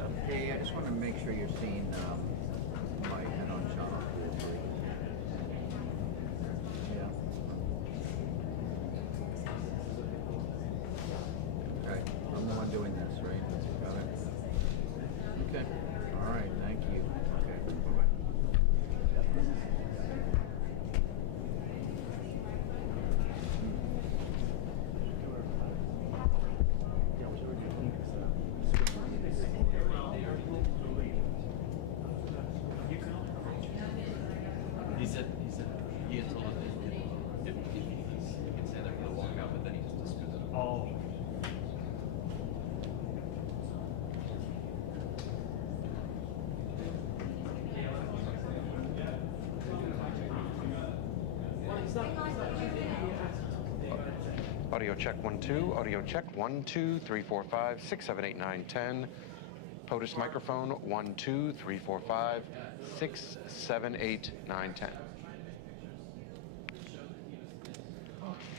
so. Hey, I just want to make sure you're seeing Mike and on Sean. Yeah. Okay, I'm the one doing this, right? Got it. Okay. All right. Thank you. Okay. Bye-bye. He said he had told us that if he can stand there for the walkout, but then he just dismissed it. Oh. Audio check 1 2. Audio check 1 2 3 4 5 6 7 8 9 10. POTUS microphone 1 2 3 4 5 6 7 8 9 10.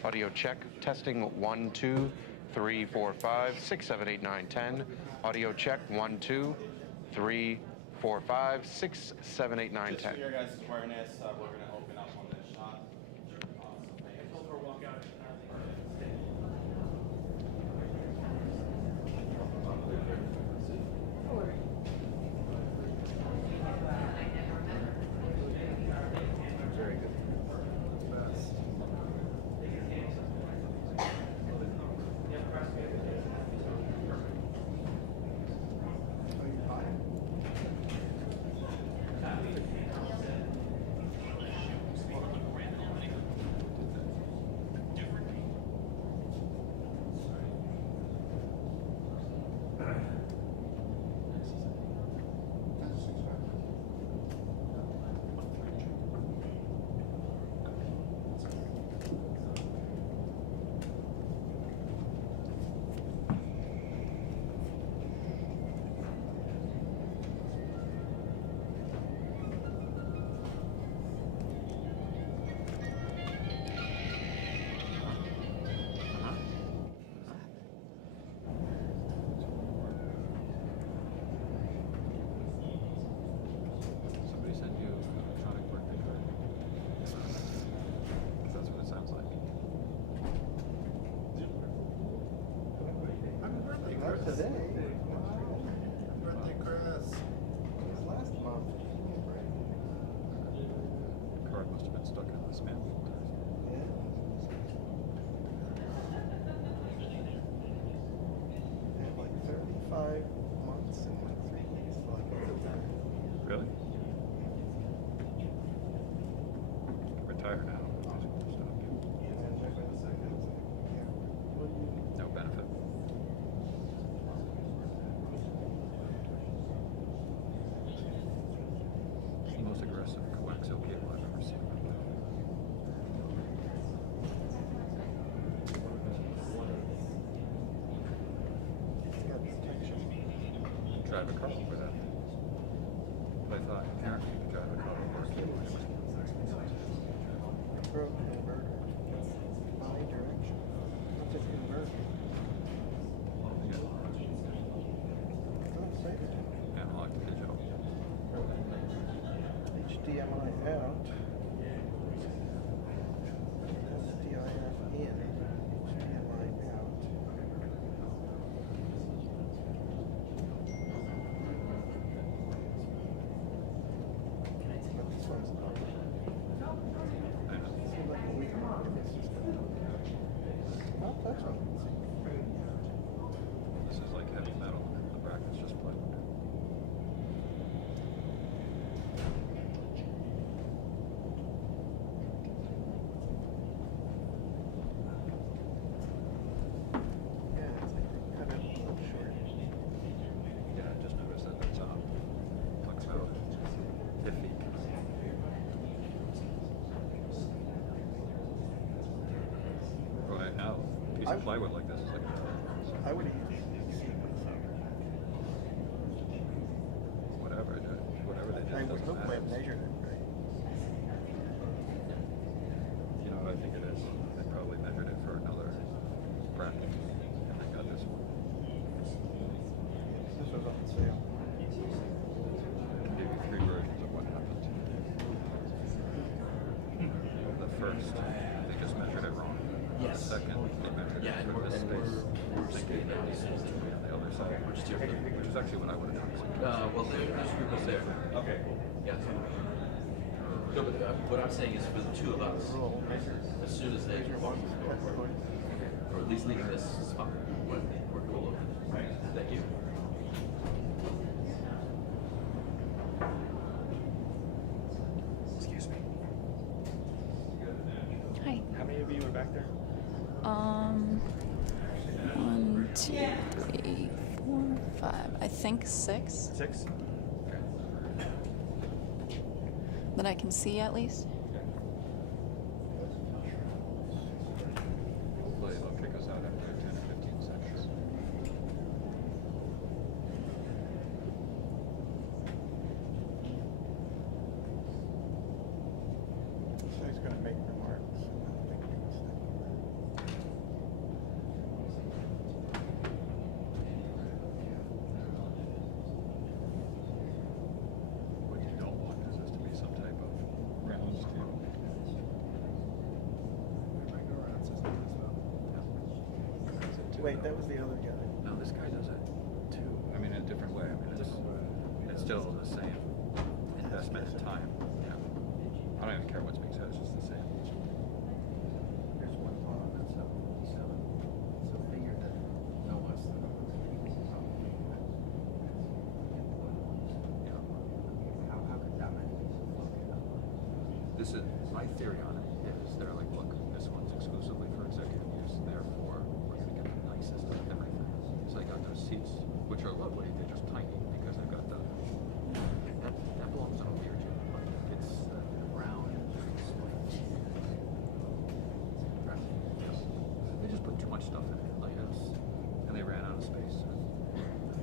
Audio check testing 1 2 3 4 5 6 7 8 9 10. Audio check 1 2 3 4 5 6 7 8 9 Just for 10. your guys' awareness, we're going to open up on this shot. Very good. Best. Oh, you're fine. Somebody send you an electronic birthday card? Because that's what it sounds like. Happy birthday, Not Chris. today. Happy birthday, Chris. It was last month. The card must have been stuck in the spam folder. Yeah. I had like 35 months and like 3 weeks till I got it back. Really? Retire now. And then by the second, I was like, yeah. What do you? No benefit. The most aggressive coaxial cable I've ever seen. It's got protection. Drive a car over that. I thought apparently you could drive a car over a cable anyway. Broke converter. Bi-directional. What's a converter? Don't say it. Analog to digital. HDMI out. SDIF in. HDMI out. But this one's not. I know. Seems like a weird one. It's just I'll touch on it. This is like heavy metal. The bracket's just plywood. Yeah, it's like they cut it a little short. Yeah, I just noticed that that's looks about iffy. Right now, a piece of plywood like this is like I would have used whatever they did I would doesn't hope I matter. measured it right. You know what I think it is? They probably measured it for another bracket and they got this one. This was on sale. down as soon as they can. On the other side, We're just here for the, which is actually what I would have done. well, there's a group up there. Okay, cool. Yeah. No, but what I'm saying is for the two of us, as soon as they walk through the door, or at least leaving this spot, we're cool. Thank you. Excuse me. Hi. How many of you are back there? 1, 2, 3, 4, 5. I think 6 6? that I can see at least. Hopefully they'll kick us out after 10 or 15 seconds. So he's gonna make remarks. I don't think we can step on that. What you don't want is this to be some type of round table. Merry-go-round system as well. Is it too, Wait, though? that was the other guy. No, this guy does it too. I mean, in a different way. I mean, it's still the same investment in time. Yeah. I don't even care what's being said. It's just the same. Here's one thought on that 757. So figure that no less than 100 people probably had input. You know, how could that many people look at it? This is my theory on it. Is they're like, look, this one's exclusively for executive use. Therefore, we're going to get the nicest of everything. So they got those seats, which are lovely. They're just tiny because they've got the that belongs on a Learjet. Like it's round. Yes. They just put too much stuff in it. Like it's, and they ran out of space.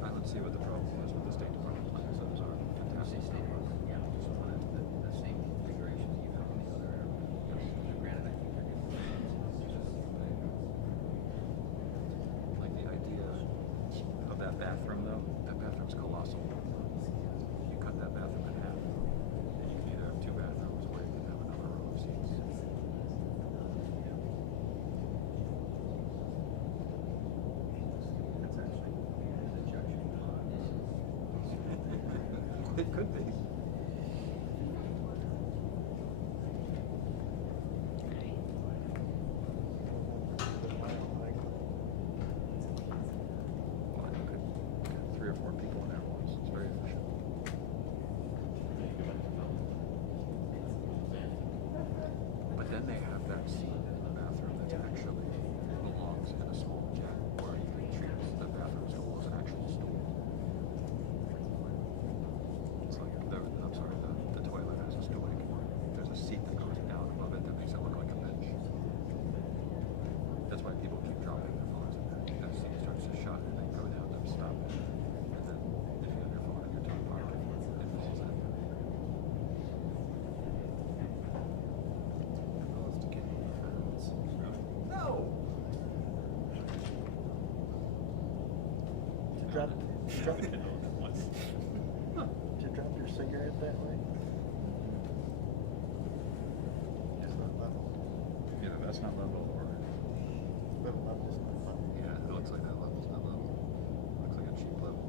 I don't see what the problem was with the State Department plans. Those are fantastic. State Department, yeah, just wanted the same configuration that you have in the other areas. Granted, I think they're good. Like the idea of that bathroom, though. That bathroom's colossal. You cut that bathroom in half, and you can either have two bathrooms or you can have another row of seats. That's actually an ejection pod. It could be. Well, I could get 3 or 4 people in there at once. It's very efficient. But then they have that seat in the bathroom that actually belongs in a small jet, where you can choose the bathroom stool as an actual stool. It's like I'm sorry, the toilet has a stool. There's a seat that goes down above it that makes it look like a bench. That's why people keep dropping their phones in there. That seat starts to shut and then go down and stop. And then if you have your phone in your top pocket, it falls in. Drop your cigarette that way? It's not level. Either that's not level or But level is not level. yeah, it looks like that level's not level. Looks like a cheap level.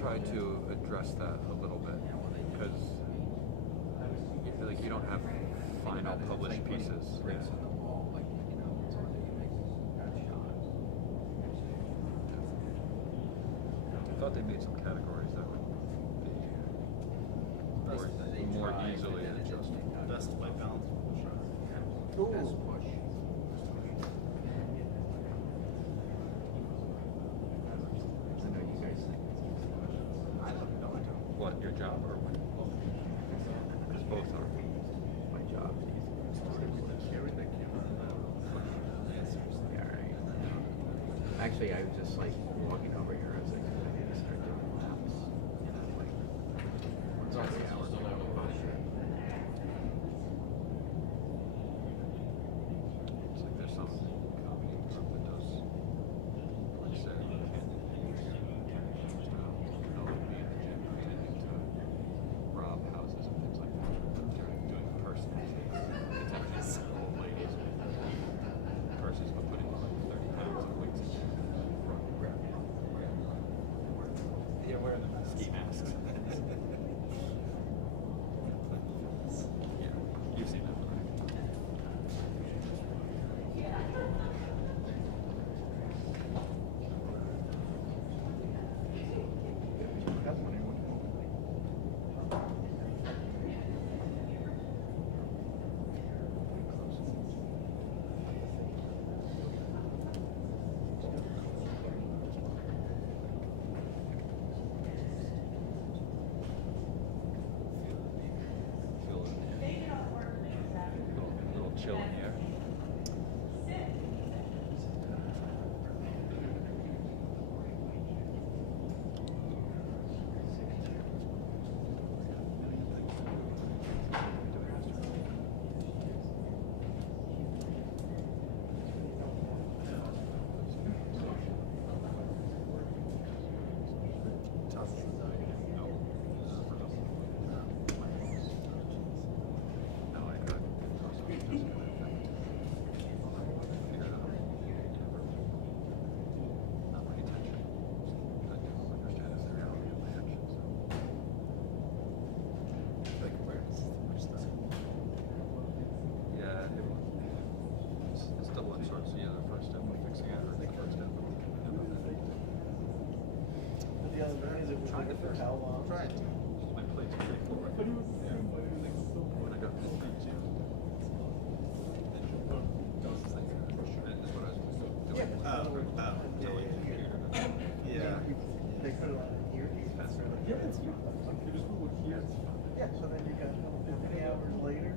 tried to address that a little bit because like you don't have final published pieces. Bricks in the wall, like, you know, it's hard to make that shot. I thought they made some categories that would be more easily adjusted. Best white balance shot. Best push. I know you guys think it's I don't know. What, your job or what? Because both are. my job. Yeah, right. Actually, I was just like walking over here. I was like, I need to start doing laps. Like, once every hour. It's like there's some comedy group that does, like I said, you can't be in the gym pretending to rob houses and things like that. They're doing personal things. It's actually old ladies with purses but putting like 30 pounds of weights in. You're wearing the ski masks. Yeah, you've seen that, right? Feel a little chill in the air. No, I heard. Not pay attention. I don't understand the reality of my actions. Like, where's stuff? Yeah, it's double-edged sword. So yeah, the first step of fixing it, or the first step of Trying to fix how long? Right. my plate's pretty full right now. When I got this thing too. That's what I was doing. Yeah. They put it on here. Yeah, it's you. Yeah, so then you got 50 hours later.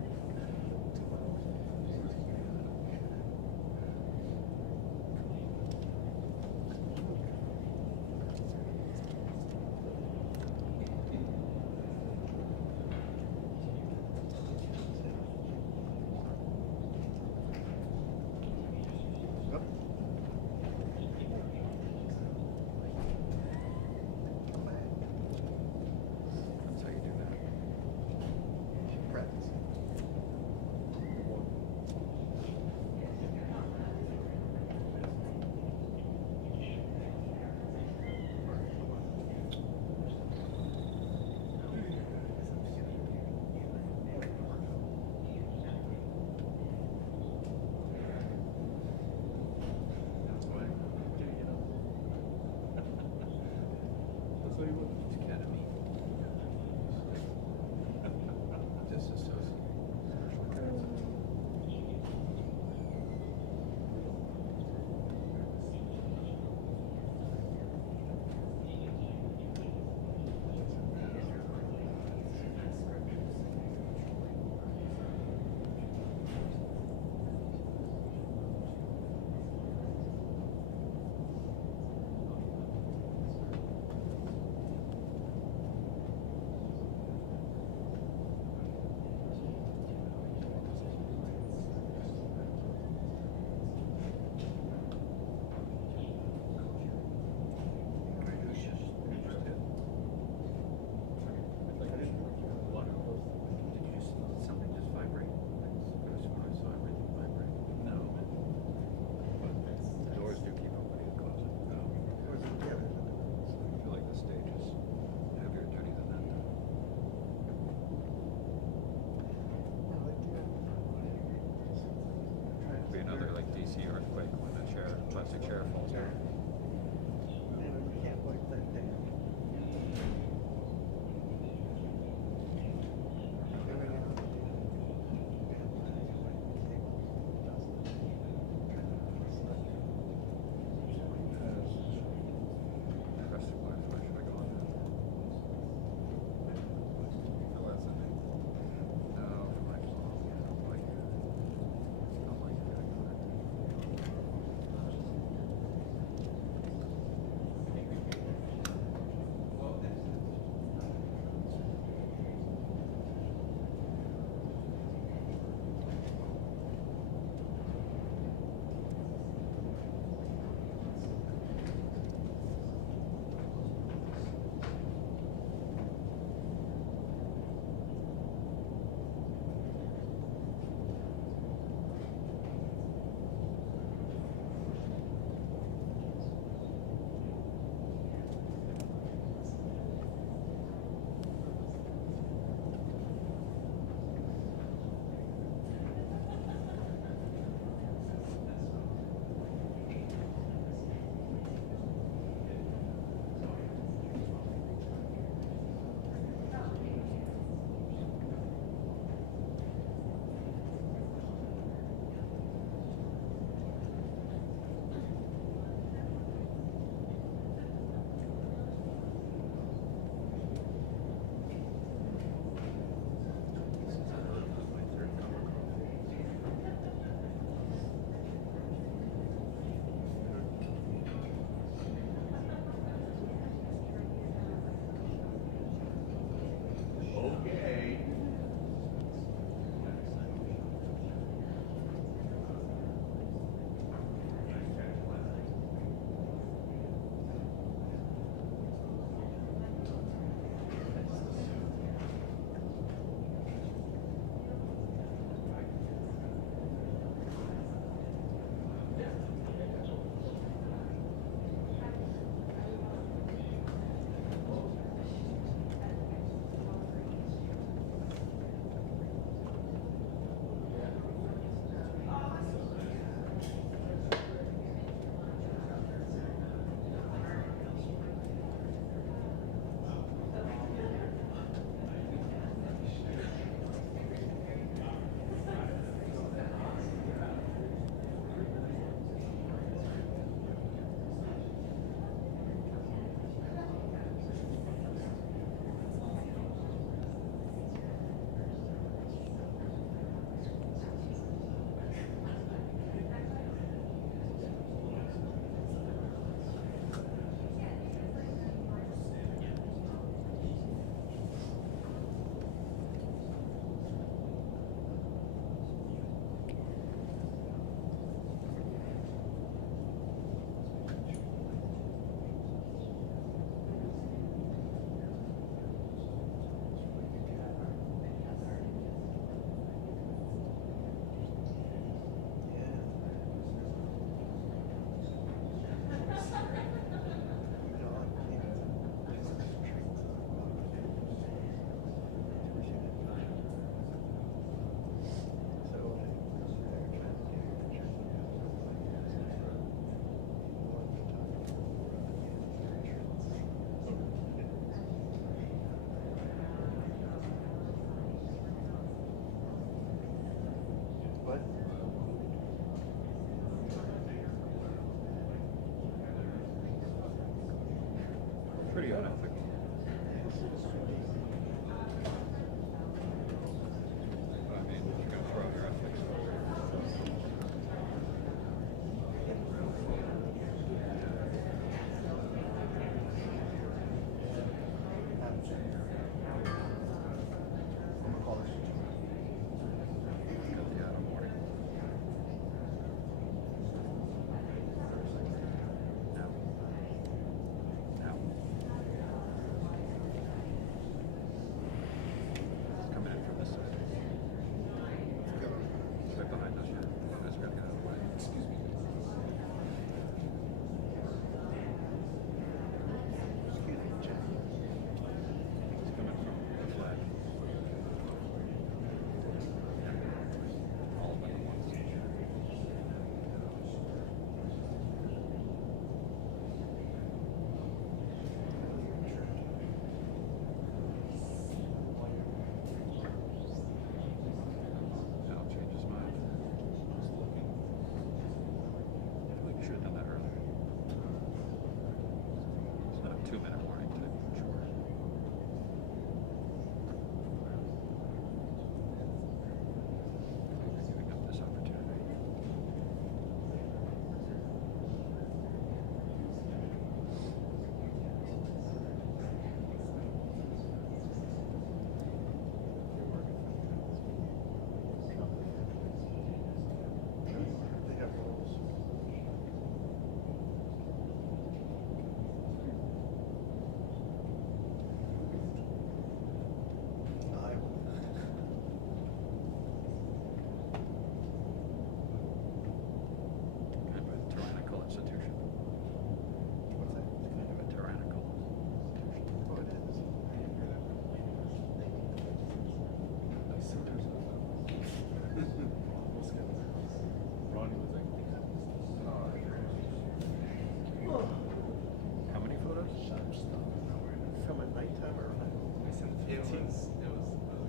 It was a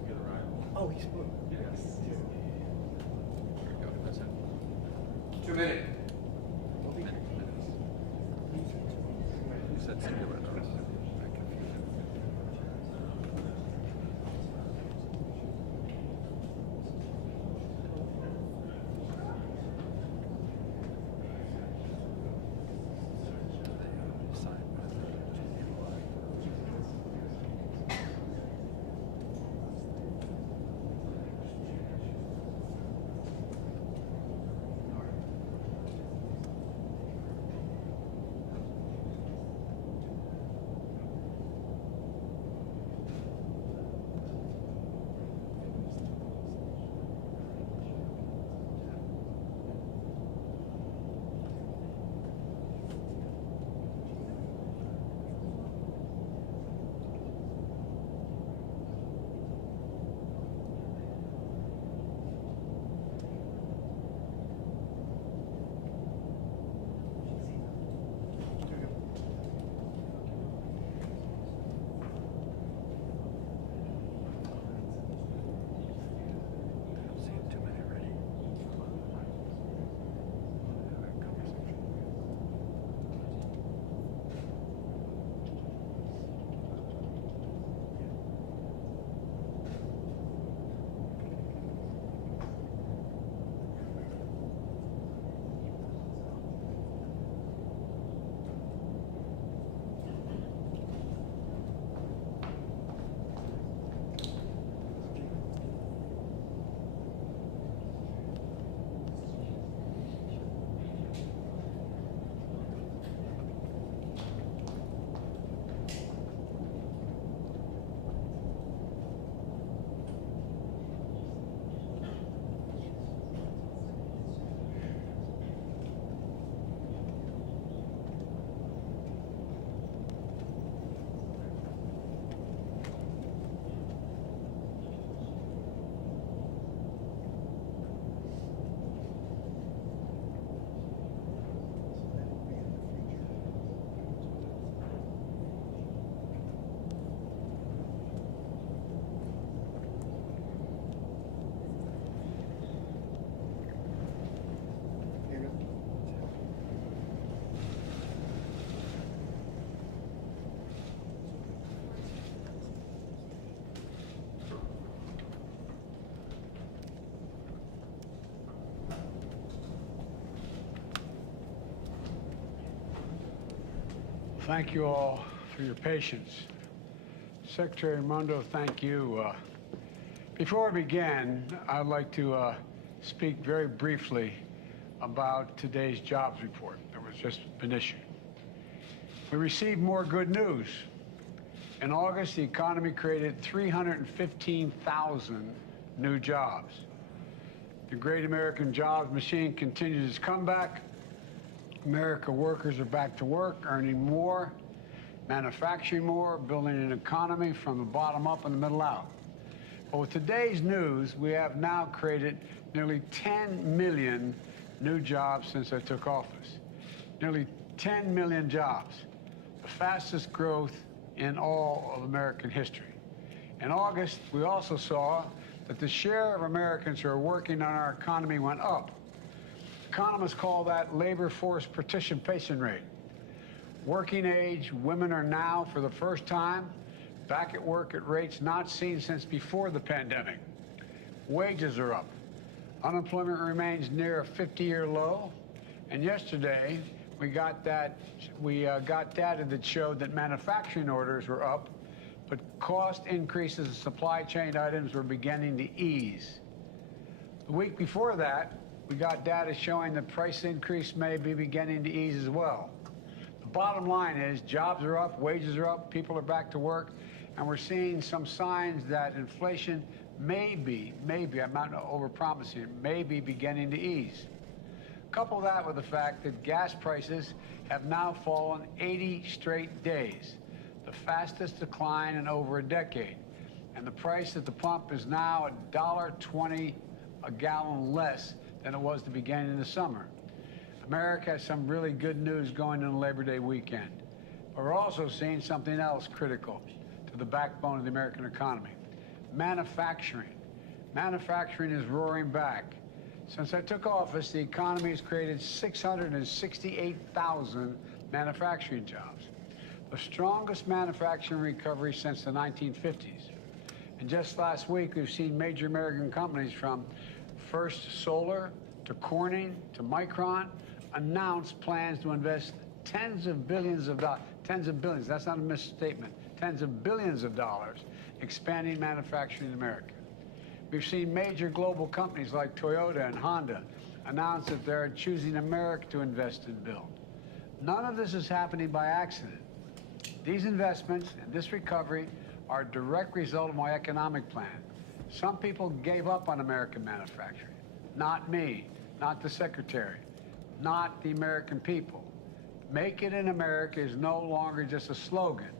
good arrival. Oh, he's smooth. Yes. There we go. That's it. 2 minutes. You said singular notice. I confused it. Thank you all for your patience. Secretary Raimondo, thank you. Before I begin, I'd like to speak very briefly about today's jobs report that was just been issued. We received more good news. In August, the economy created 315,000 new jobs. The great American jobs machine continues its comeback. America workers are back to work, earning more, manufacturing more, building an economy from the bottom up and the middle out. But with today's news, we have now created nearly 10 million new jobs since I took office. Nearly 10 million jobs, the fastest growth in all of American history. In August, we also saw that the share of Americans who are working on our economy went up. Economists call that labor force participation rate. Working age women are now, for the first time, back at work at rates not seen since before the pandemic. Wages are up. Unemployment remains near a 50-year low. And yesterday, we got data that showed that manufacturing orders were up, but cost increases in supply chain items were beginning to ease. The week before that, we got data showing the price increase may be beginning to ease as well. The bottom line is jobs are up, wages are up, people are back to work, and we're seeing some signs that inflation maybe, I'm not overpromising, may be beginning to ease. Couple that with the fact that gas prices have now fallen 80 straight days, the fastest decline in over a decade. And the price at the pump is now $1.20 a gallon less than it was the beginning of the summer. America has some really good news going into Labor Day weekend. But we're also seeing something else critical to to the backbone of the American economy. Manufacturing. Manufacturing is roaring back. Since I took office, the economy has created 668,000 manufacturing jobs, the strongest manufacturing recovery since the 1950s. And just last week, we've seen major American companies from First Solar to Corning to Micron announce plans to invest tens of billions, that's not a misstatement, tens of billions of dollars expanding manufacturing in America. We've seen major global companies like Toyota and Honda announce that they're choosing America to invest and build. None of this is happening by accident. These investments and this recovery are a direct result of my economic plan. Some people gave up on American manufacturing. Not me, not the secretary, not the American people. Make it in America is no longer just a slogan.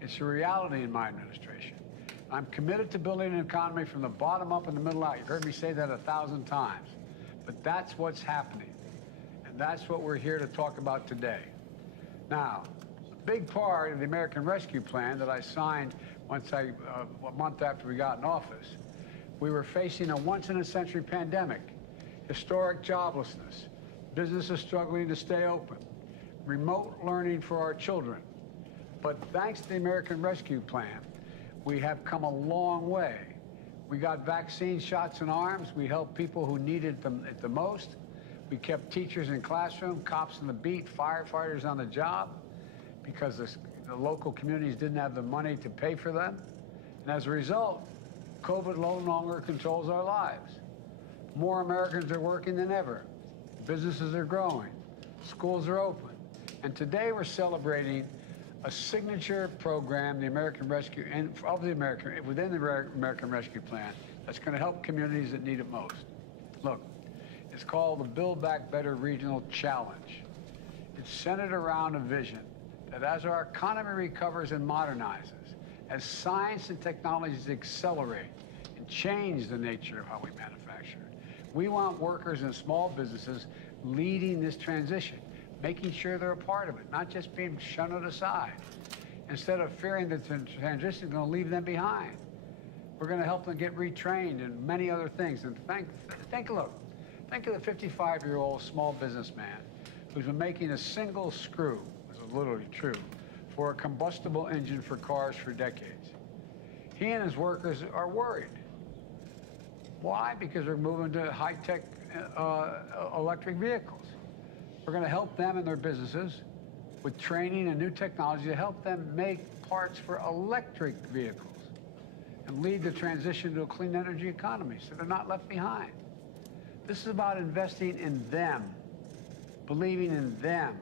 It's a reality in my administration. I'm committed to building an economy from the bottom up and the middle out. You've heard me say that 1,000 times. But that's what's happening. And that's what we're here to talk about today. Now, a big part of the American Rescue Plan that I signed a month after we got in office, we were facing a once-in-a-century pandemic, historic joblessness, businesses struggling to stay open, remote learning for our children. But thanks to the American Rescue Plan, we have come a long way. We got vaccine shots in arms. We helped people who needed them at the most. We kept teachers in classroom, cops on the beat, firefighters on the job because the local communities didn't have the money to pay for them. And as a result, COVID no longer controls our lives. More Americans are working than ever. Businesses are growing. Schools are open. And today we're celebrating a signature program, the American Rescue, within the American Rescue Plan, that's going to help communities that need it most. Look, it's called the Build Back Better Regional Challenge. It's centered around a vision that as our economy recovers and modernizes, as science and technologies accelerate and change the nature of how we manufacture, we want workers and small businesses leading this transition, making sure they're a part of it, not just being shunned aside. Instead of fearing that the transition is going to leave them behind, we're going to help them get retrained and many other things. And think of the 55-year-old small businessman who's been making a single screw, this is literally true, for a combustible engine for cars for decades. He and his workers are worried. Why? Because we're moving to high-tech electric vehicles. We're going to help them and their businesses with training and new technology to help them make parts for electric vehicles and lead the transition to a clean energy economy so they're not left behind. This is about investing in them, believing in them,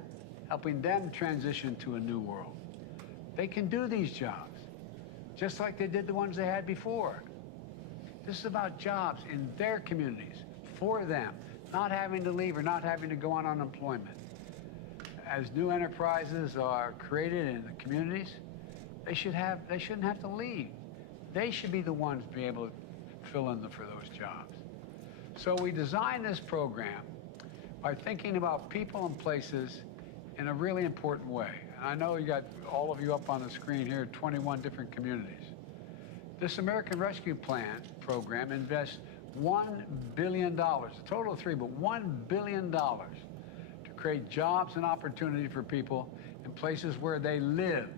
helping them transition to a new world. They can do these jobs, just like they did the ones they had before. This is about jobs in their communities, for them, not having to leave or not having to go on unemployment. As new enterprises are created in the communities, they shouldn't have to leave. They should be the ones to be able to fill in for those jobs. So we designed this program by thinking about people and places in a really important way. And I know you got all of you up on the screen here, 21 different communities. This American Rescue Plan program invests $1 billion, a total of $3 billion, but $1 billion to create jobs and opportunity for people in places where they live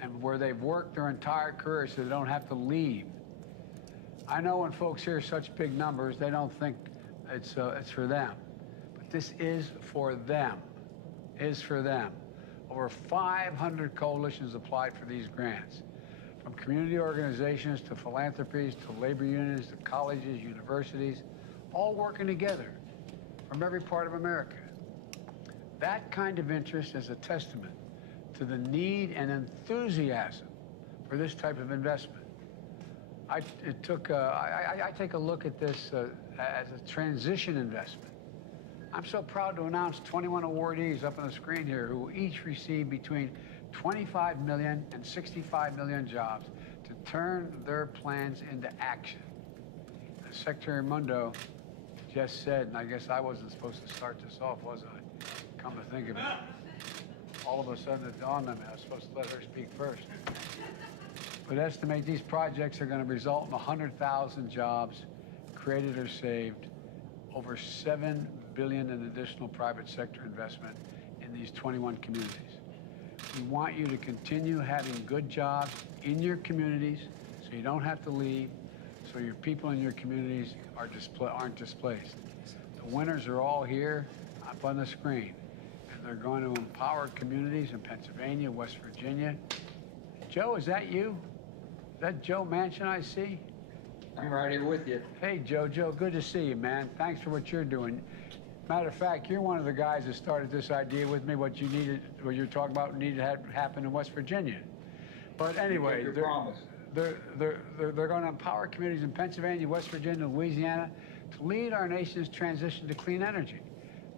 and where they've worked their entire career so they don't have to leave. I know when folks hear such big numbers, they don't think it's for them. But this is for them. It is for them. Over 500 coalitions applied for these grants, from community organizations to philanthropies to labor unions to colleges, universities, all working together from every part of America. That kind of interest is a testament to the need and enthusiasm for this type of investment. I take a look at this as a transition investment. I'm so proud to announce 21 awardees up on the screen here who each receive between 25 million and 65 million jobs to turn their plans into action. As Secretary Mundo just said, and I guess I wasn't supposed to start this off, was I? Come to think of it. All of a sudden it dawned on me I was supposed to let her speak first. but estimate these projects are going to result in 100,000 jobs created or saved, over $7 billion in additional private sector investment in these 21 communities. We want you to continue having good jobs in your communities so you don't have to leave, so your people in your communities aren't displaced. The winners are all here up on the screen, and they're going to empower communities in Pennsylvania, West Virginia. Joe, is that you? Is that Joe Manchin I see? I'm right here with you. Hey, Joe, good to see you, man. Thanks for what you're doing. Matter of fact, you're one of the guys that started this idea with me, what you're talking about needed to happen in West Virginia. But anyway, they're going to empower communities in Pennsylvania, West Virginia, Louisiana to lead our nation's transition to clean energy.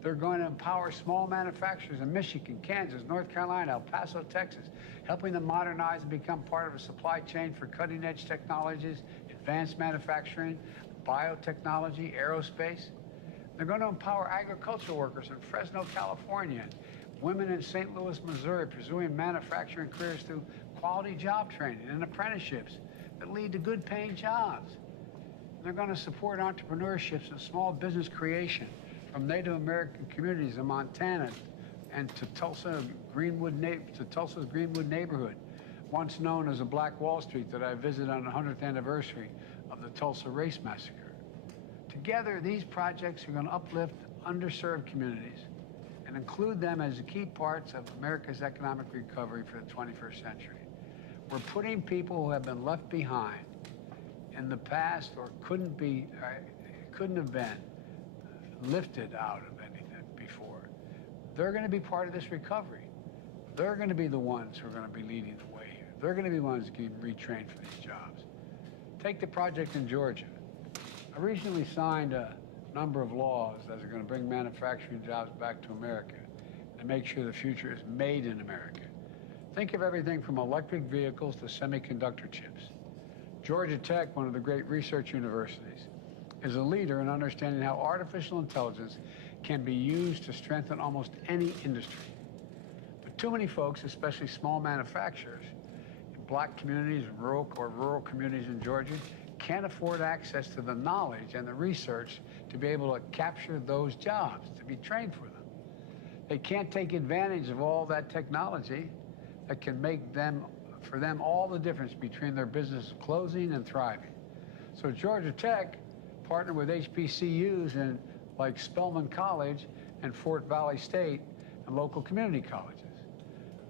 They're going to empower small manufacturers in Michigan, Kansas, North Carolina, El Paso, Texas, helping them modernize and become part of a supply chain for cutting-edge technologies, advanced manufacturing, biotechnology, aerospace. They're going to empower agricultural workers in Fresno, California, women in St. Louis, Missouri, pursuing manufacturing careers through quality job training and apprenticeships that lead to good-paying jobs. They're going to support entrepreneurships and small business creation from Native American communities in Montana and to Tulsa's Greenwood neighborhood, once known as a Black Wall Street that I visited on the 100th anniversary of the Tulsa Race Massacre. Together, these projects are going to uplift underserved communities and include them as key parts of America's economic recovery for the 21st century. We're putting people who have been left behind in the past or couldn't have been lifted out of anything before. They're going to be part of this recovery. They're going to be the ones who are going to be leading the way here. They're going to be the ones getting retrained for these jobs. Take the project in Georgia. I recently signed a number of laws that are going to bring manufacturing jobs back to America and make sure the future is made in America. Think of everything from electric vehicles to semiconductor chips. Georgia Tech, one of the great research universities, is a leader in understanding how artificial intelligence can be used to strengthen almost any industry. But too many folks, especially small manufacturers in black communities, rural communities in Georgia, can't afford access to the knowledge and the research to be able to capture those jobs, to be trained for them. They can't take advantage of all that technology that can make for them all the difference between their business closing and thriving. So Georgia Tech partnered with HBCUs and like Spelman College and Fort Valley State and local community colleges.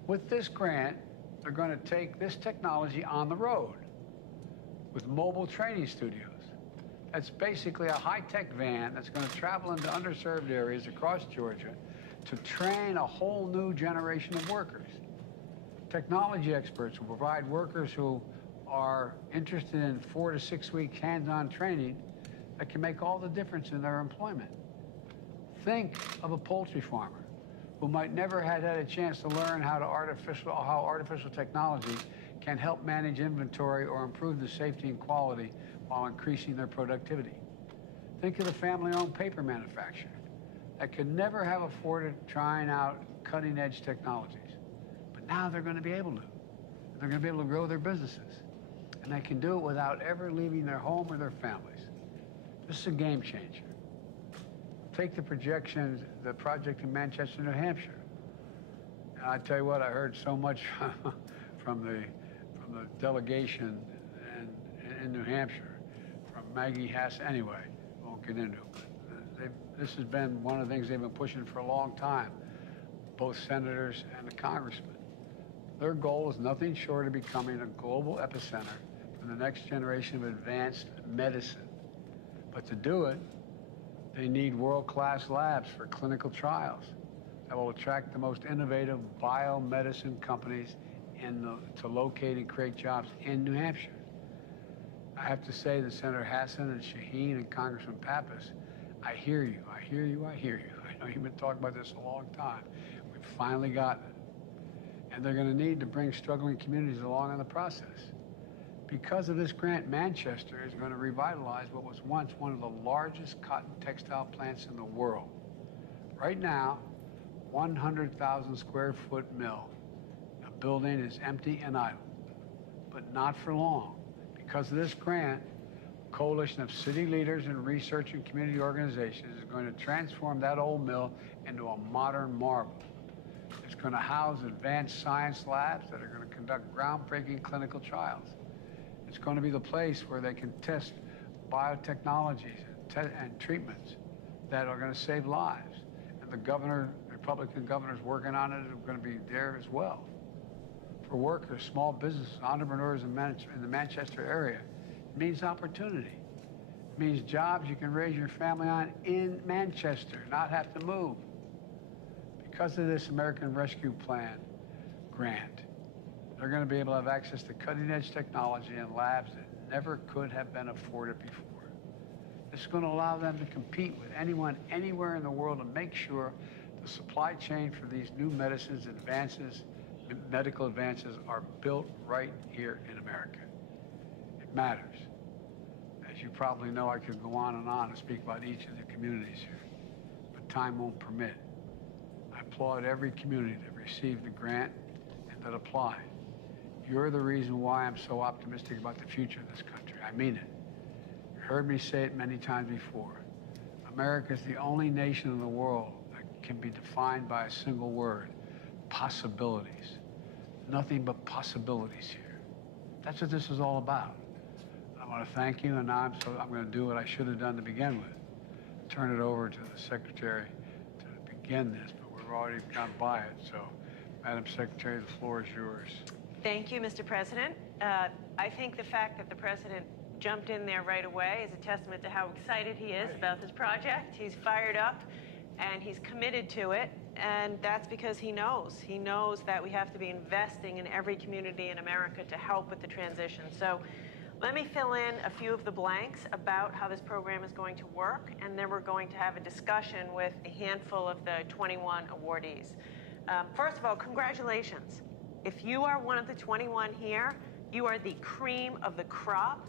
With this grant, they're going to take this technology on the road with mobile training studios. That's basically a high-tech van that's going to travel into underserved areas across Georgia to train a whole new generation of workers. Technology experts will provide workers who are interested in 4 to 6 week hands-on training that can make all the difference in their employment. Think of a poultry farmer who might never have had a chance to learn how artificial technology can help manage inventory or improve the safety and quality while increasing their productivity. Think of the family-owned paper manufacturer that could never have afforded trying out cutting-edge technologies. But now they're going to be able to. They're going to be able to grow their businesses. And they can do it without ever leaving their home or their families. This is a game changer. Take the project in Manchester, New Hampshire. And I tell you what, I heard so much from the delegation in New Hampshire, from Maggie Hass. Anyway, won't get into it. This has been one of the things they've been pushing for a long time, both senators and the congressmen. Their goal is nothing short of becoming a global epicenter for the next generation of advanced medicine. But to do it, they need world-class labs for clinical trials that will attract the most innovative biomedicine companies to locate and create jobs in New Hampshire. I have to say that Senator Hassan and Shaheen and Congressman Pappas, I hear you, I hear you, I hear you. I know you've been talking about this a long time. We've finally gotten it. And they're going to need to bring struggling communities along in the process. Because of this grant, Manchester is going to revitalize what was once one of the largest cotton textile plants in the world. Right now, 100,000 square foot mill. The building is empty and idle. but not for long. Because of this grant, a coalition of city leaders and research and community organizations is going to transform that old mill into a modern marvel. It's going to house advanced science labs that are going to conduct groundbreaking clinical trials. It's going to be the place where they can test biotechnologies and treatments that are going to save lives. And the Republican governors working on it are going to be there as well. For workers, small businesses, entrepreneurs in the Manchester area, it means opportunity. It means jobs you can raise your family on in Manchester, not have to move. Because of this American Rescue Plan grant, they're going to be able to have access to cutting-edge technology and labs that never could have been afforded before. This is going to allow them to compete with anyone, anywhere in the world, and make sure the supply chain for these new medicines and medical advances are built right here in America. It matters. As you probably know, I could go on and speak about each of the communities here, but time won't permit. I applaud every community that received the grant and that applied. You're the reason why I'm so optimistic about the future of this country. I mean it. You heard me say it many times before. America is the only nation in the world that can be defined by a single word: possibilities. Nothing but possibilities here. That's what this is all about. I want to thank you, and now I'm going to do what I should have done to begin with. Turn it over to the Secretary to begin this, but we've already gone by it. So, Madam Secretary, the floor is yours. Thank you, Mr. President. I think the fact that the President jumped in there right away is a testament to how excited he is about this project. He's fired up, and he's committed to it, and that's because he knows. He knows that we have to be investing in every community in America to help with the transition. So let me fill in a few of the blanks about how this program is going to work, and then we're going to have a discussion with a handful of the 21 awardees. First of all, congratulations. If you are one of the 21 here, you are the cream of the crop.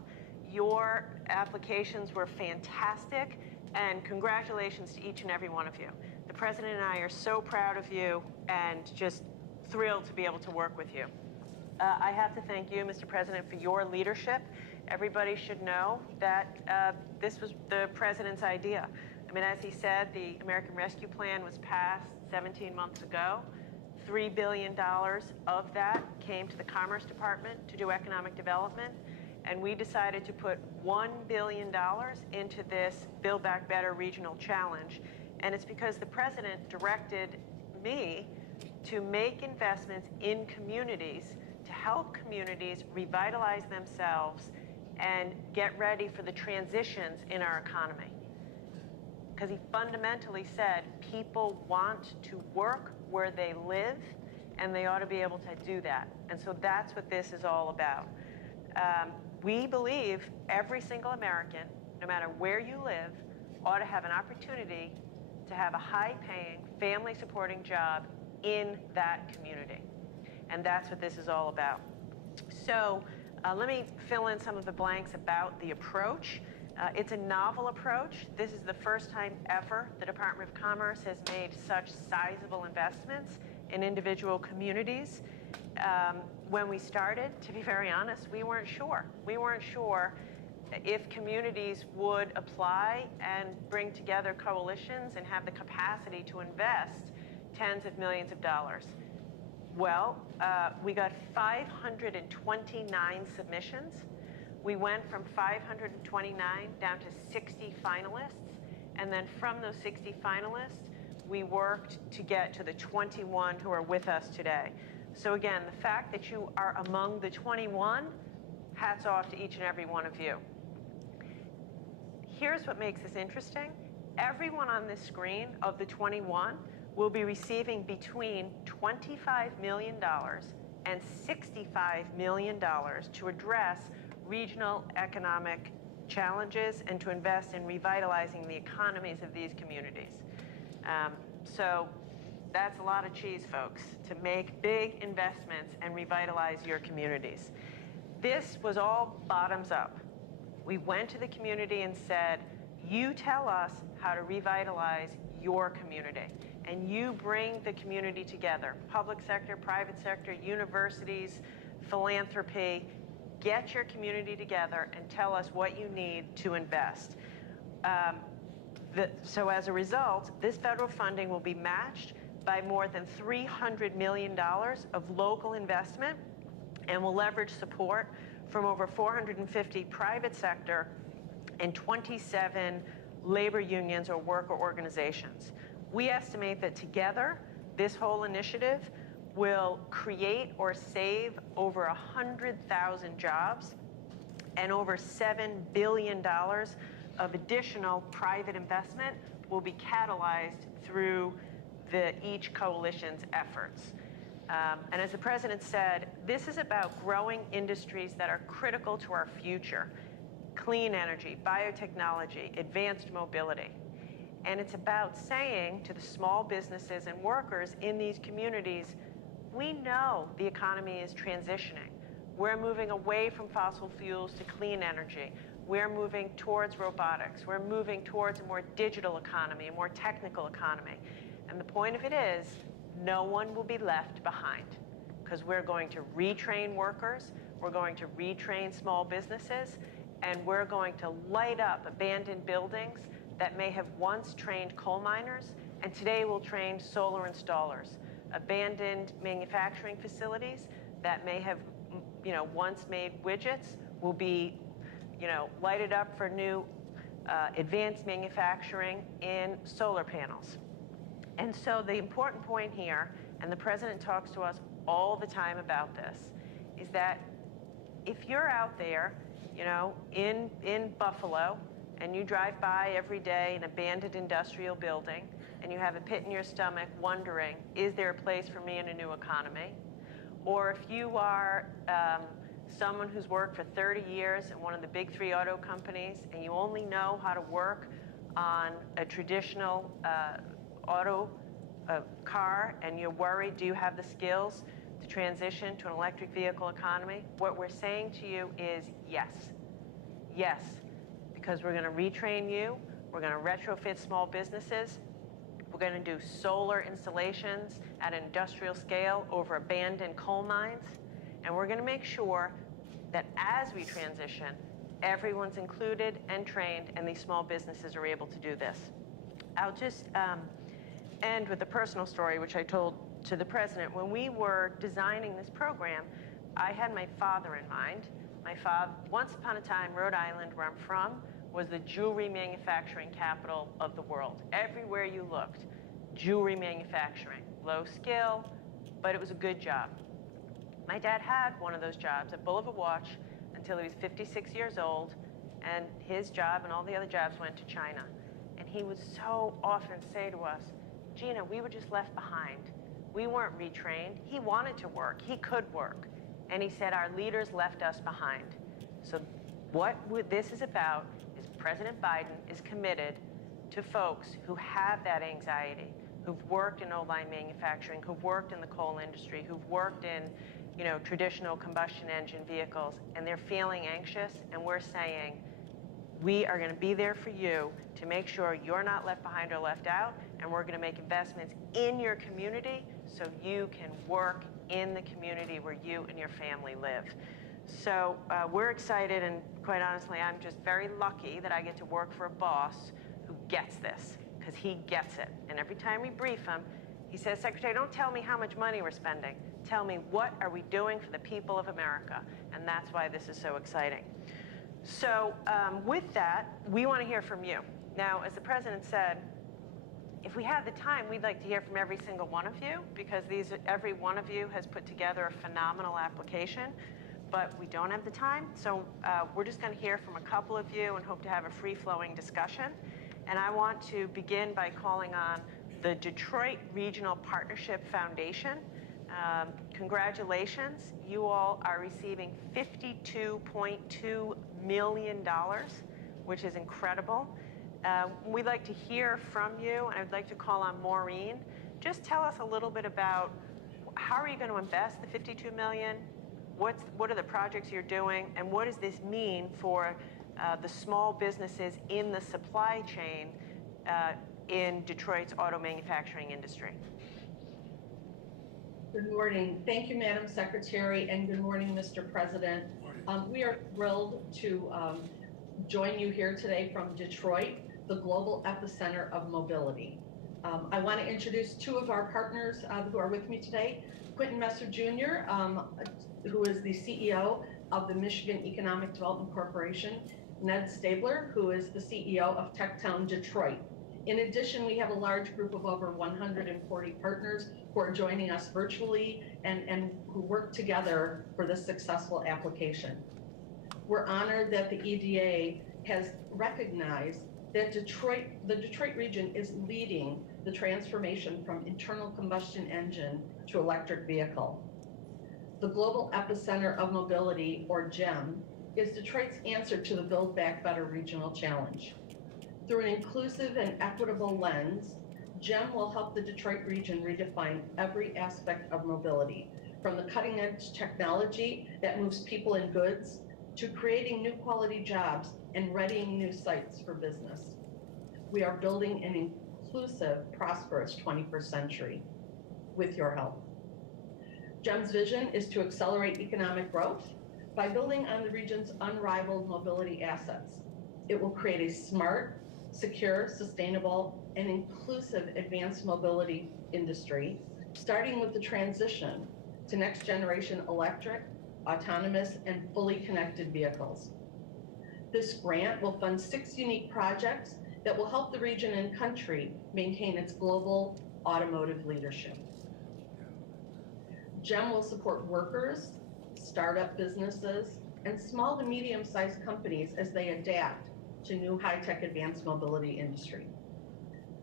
Your applications were fantastic, and congratulations to each and every one of you. The President and I are so proud of you and just thrilled to be able to work with you. I have to thank you, Mr. President, for your leadership. Everybody should know that this was the President's idea. I mean, as he said, the American Rescue Plan was passed 17 months ago. $3 billion of that came to the Commerce Department to do economic development, and we decided to put $1 billion into this Build Back Better regional challenge. And it's because the President directed me to make investments in communities to help communities revitalize themselves and get ready for the transitions in our economy. Because he fundamentally said people want to work where they live, and they ought to be able to do that. And so that's what this is all about. We believe every single American, no matter where you live, ought to have an opportunity to have a high-paying, family-supporting job in that community. And that's what this is all about. So let me fill in some of the blanks about the approach. It's a novel approach. This is the first time ever the Department of Commerce has made such sizable investments in individual communities. When we started, to be very honest, we weren't sure. We weren't sure if communities would apply and bring together coalitions and have the capacity to invest tens of millions of dollars. Well, we got 529 submissions. We went from 529 down to 60 finalists, and then from those 60 finalists, we worked to get to the 21 who are with us today. So again, the fact that you are among the 21, hats off to each and every one of you. Here's what makes this interesting. Everyone on this screen of the 21 will be receiving between $25 million and $65 million to address regional economic challenges and to invest in revitalizing the economies of these communities. So that's a lot of cheese, folks, to make big investments and revitalize your communities. This was all bottoms up. We went to the community and said, you tell us how to revitalize your community, and you bring the community together, public sector, private sector, universities, philanthropy, get your community together and tell us what you need to invest. So as a result, this federal funding will be matched by more than $300 million of local investment, and will leverage support from over 450 private sector and 27 labor unions or worker organizations. We estimate that together, this whole initiative will create or save over 100,000 jobs and over $7 billion of additional private investment will be catalyzed through each coalition's efforts. And as the president said, this is about growing industries that are critical to our future: clean energy, biotechnology, advanced mobility. And it's about saying to the small businesses and workers in these communities, we know the economy is transitioning. We're moving away from fossil fuels to clean energy. We're moving towards robotics. We're moving towards a more digital economy, a more technical economy. And the point of it is, no one will be left behind, because we're going to retrain workers, we're going to retrain small businesses, and we're going to light up abandoned buildings that may have once trained coal miners and today will train solar installers. Abandoned manufacturing facilities that may have, once made widgets will be, lighted up for new advanced manufacturing in solar panels. And so the important point here, and the president talks to us all the time about this, is that if you're out there, in Buffalo, and you drive by every day an abandoned industrial building, and you have a pit in your stomach wondering, is there a place for me in a new economy? Or if you are someone who's worked for 30 years at one of the big 3 auto companies, and you only know how to work on a traditional auto car, and you're worried, do you have the skills to transition to an electric vehicle economy? What we're saying to you is yes. Yes, because we're going to retrain you, we're going to retrofit small businesses, we're going to do solar installations at an industrial scale over abandoned coal mines, and we're going to make sure that as we transition, everyone's included and trained, and these small businesses are able to do this. I'll just end with a personal story, which I told to the president. When we were designing this program, I had my father in mind. My father, once upon a time, Rhode Island, where I'm from, was the jewelry manufacturing capital of the world. Everywhere you looked, jewelry manufacturing. Low skill, but it was a good job. My dad had one of those jobs at Bulova Watch until he was 56 years old, and his job and all the other jobs went to China. And he would so often say to us, Gina, we were just left behind. We weren't retrained. He wanted to work. He could work. And he said, our leaders left us behind. So what this is about is President Biden is committed to folks who have that anxiety, who've worked in old-line manufacturing, who've worked in the coal industry, who've worked in traditional combustion engine vehicles, and they're feeling anxious, and we're saying, we are going to be there for you to make sure you're not left behind or left out, and we're going to make investments in your community so you can work in the community where you and your family live. So we're excited, and quite honestly, I'm just very lucky that I get to work for a boss who gets this, because he gets it. And every time we brief him, he says, Secretary, don't tell me how much money we're spending. Tell me, what are we doing for the people of America? And that's why this is so exciting. So with that, we want to hear from you. Now, as the president said, if we had the time, we'd like to hear from every single one of you, because every one of you has put together a phenomenal application, but we don't have the time. So we're just going to hear from a couple of you and hope to have a free-flowing discussion. And I want to begin by calling on the Detroit Regional Partnership Foundation. Congratulations, you all are receiving $52.2 million, which is incredible. We'd like to hear from you, and I'd like to call on Maureen. Just tell us a little bit about how are you going to invest the $52 million? What are the projects you're doing, and what does this mean for the small businesses in the supply chain in Detroit's auto manufacturing industry? Good morning. Thank you, Madam Secretary, and good morning, Mr. President. We are thrilled to join you here today from Detroit, the global epicenter of mobility. I want to introduce two of our partners who are with me today. Quentin Messer Jr., who is the CEO of the Michigan Economic Development Corporation, Ned Stabler, who is the CEO of Techtown Detroit. In addition, we have a large group of over 140 partners who are joining us virtually and who work together for this successful application. We're honored that the EDA has recognized that the Detroit region is leading the transformation from internal combustion engine to electric vehicle. The Global Epicenter of Mobility, or GEM, is Detroit's answer to the Build Back Better regional challenge. Through an inclusive and equitable lens, GEM will help the Detroit region redefine every aspect of mobility, from the cutting-edge technology that moves people and goods to creating new quality jobs and readying new sites for business. We are building an inclusive, prosperous 21st century with your help. GEM's vision is to accelerate economic growth by building on the region's unrivaled mobility assets. It will create a smart, secure, sustainable, and inclusive advanced mobility industry, starting with the transition to next generation electric, autonomous, and fully connected vehicles. This grant will fund 6 unique projects that will help the region and country maintain its global automotive leadership. GEM will support workers, startup businesses, and small to medium-sized companies as they adapt to new high-tech advanced mobility industry.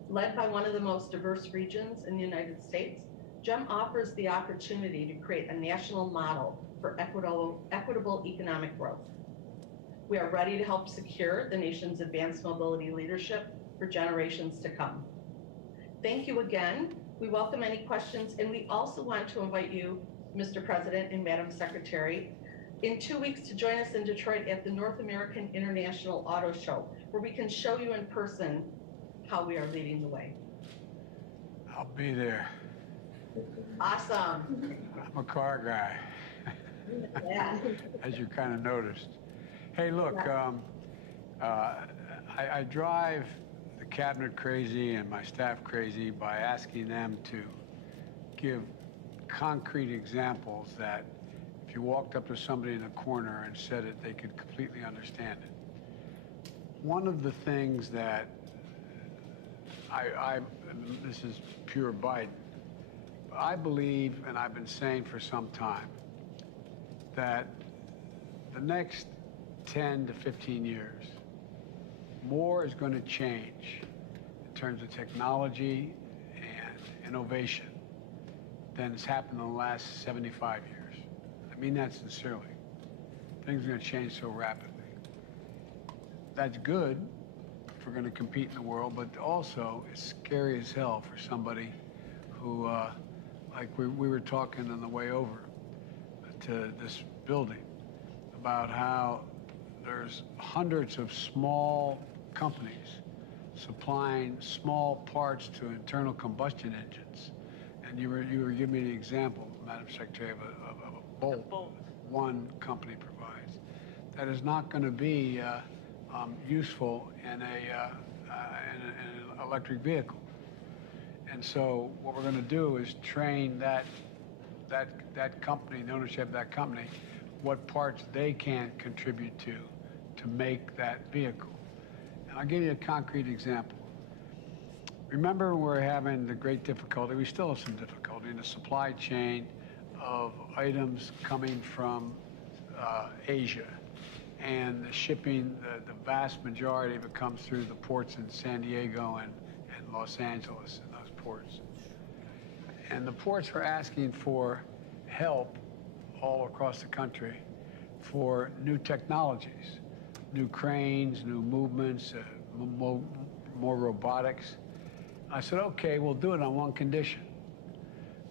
Led by one of the most diverse regions in the United States, GEM offers the opportunity to create a national model for equitable economic growth. We are ready to help secure the nation's advanced mobility leadership for generations to come. Thank you again. We welcome any questions, and we also want to invite you, Mr. President and Madam Secretary, in 2 weeks to join us in Detroit at the North American International Auto Show, where we can show you in person how we are leading the way. I'll be there. Awesome. I'm a car guy, Yeah. as you kind of noticed. Hey, look, I drive the cabinet crazy and my staff crazy by asking them to give concrete examples that if you walked up to somebody in a corner and said it, they could completely understand it. One of the things that this is pure Biden, I believe, and I've been saying for some time, that the next 10 to 15 years, more is going to change in terms of technology and innovation than has happened in the last 75 years. I mean that sincerely. Things are going to change so rapidly. That's good if we're going to compete in the world, but also it's scary as hell for somebody who, like we were talking on the way over to this building about how there's hundreds of small companies supplying small parts to internal combustion engines. And you were giving me an example, Madam Secretary, of a bolt one company provides. That is not going to be useful in an electric vehicle. And so what we're going to do is train that company, the ownership of that company, what parts they can contribute to make that vehicle. And I'll give you a concrete example. Remember, we're having the great difficulty, we still have some difficulty in the supply chain of items coming from Asia. And the shipping, the vast majority of it comes through the ports in San Diego and Los Angeles, and those ports. And the ports were asking for help all across the country for new technologies, new cranes, new movements, more robotics. I said, okay, we'll do it on one condition,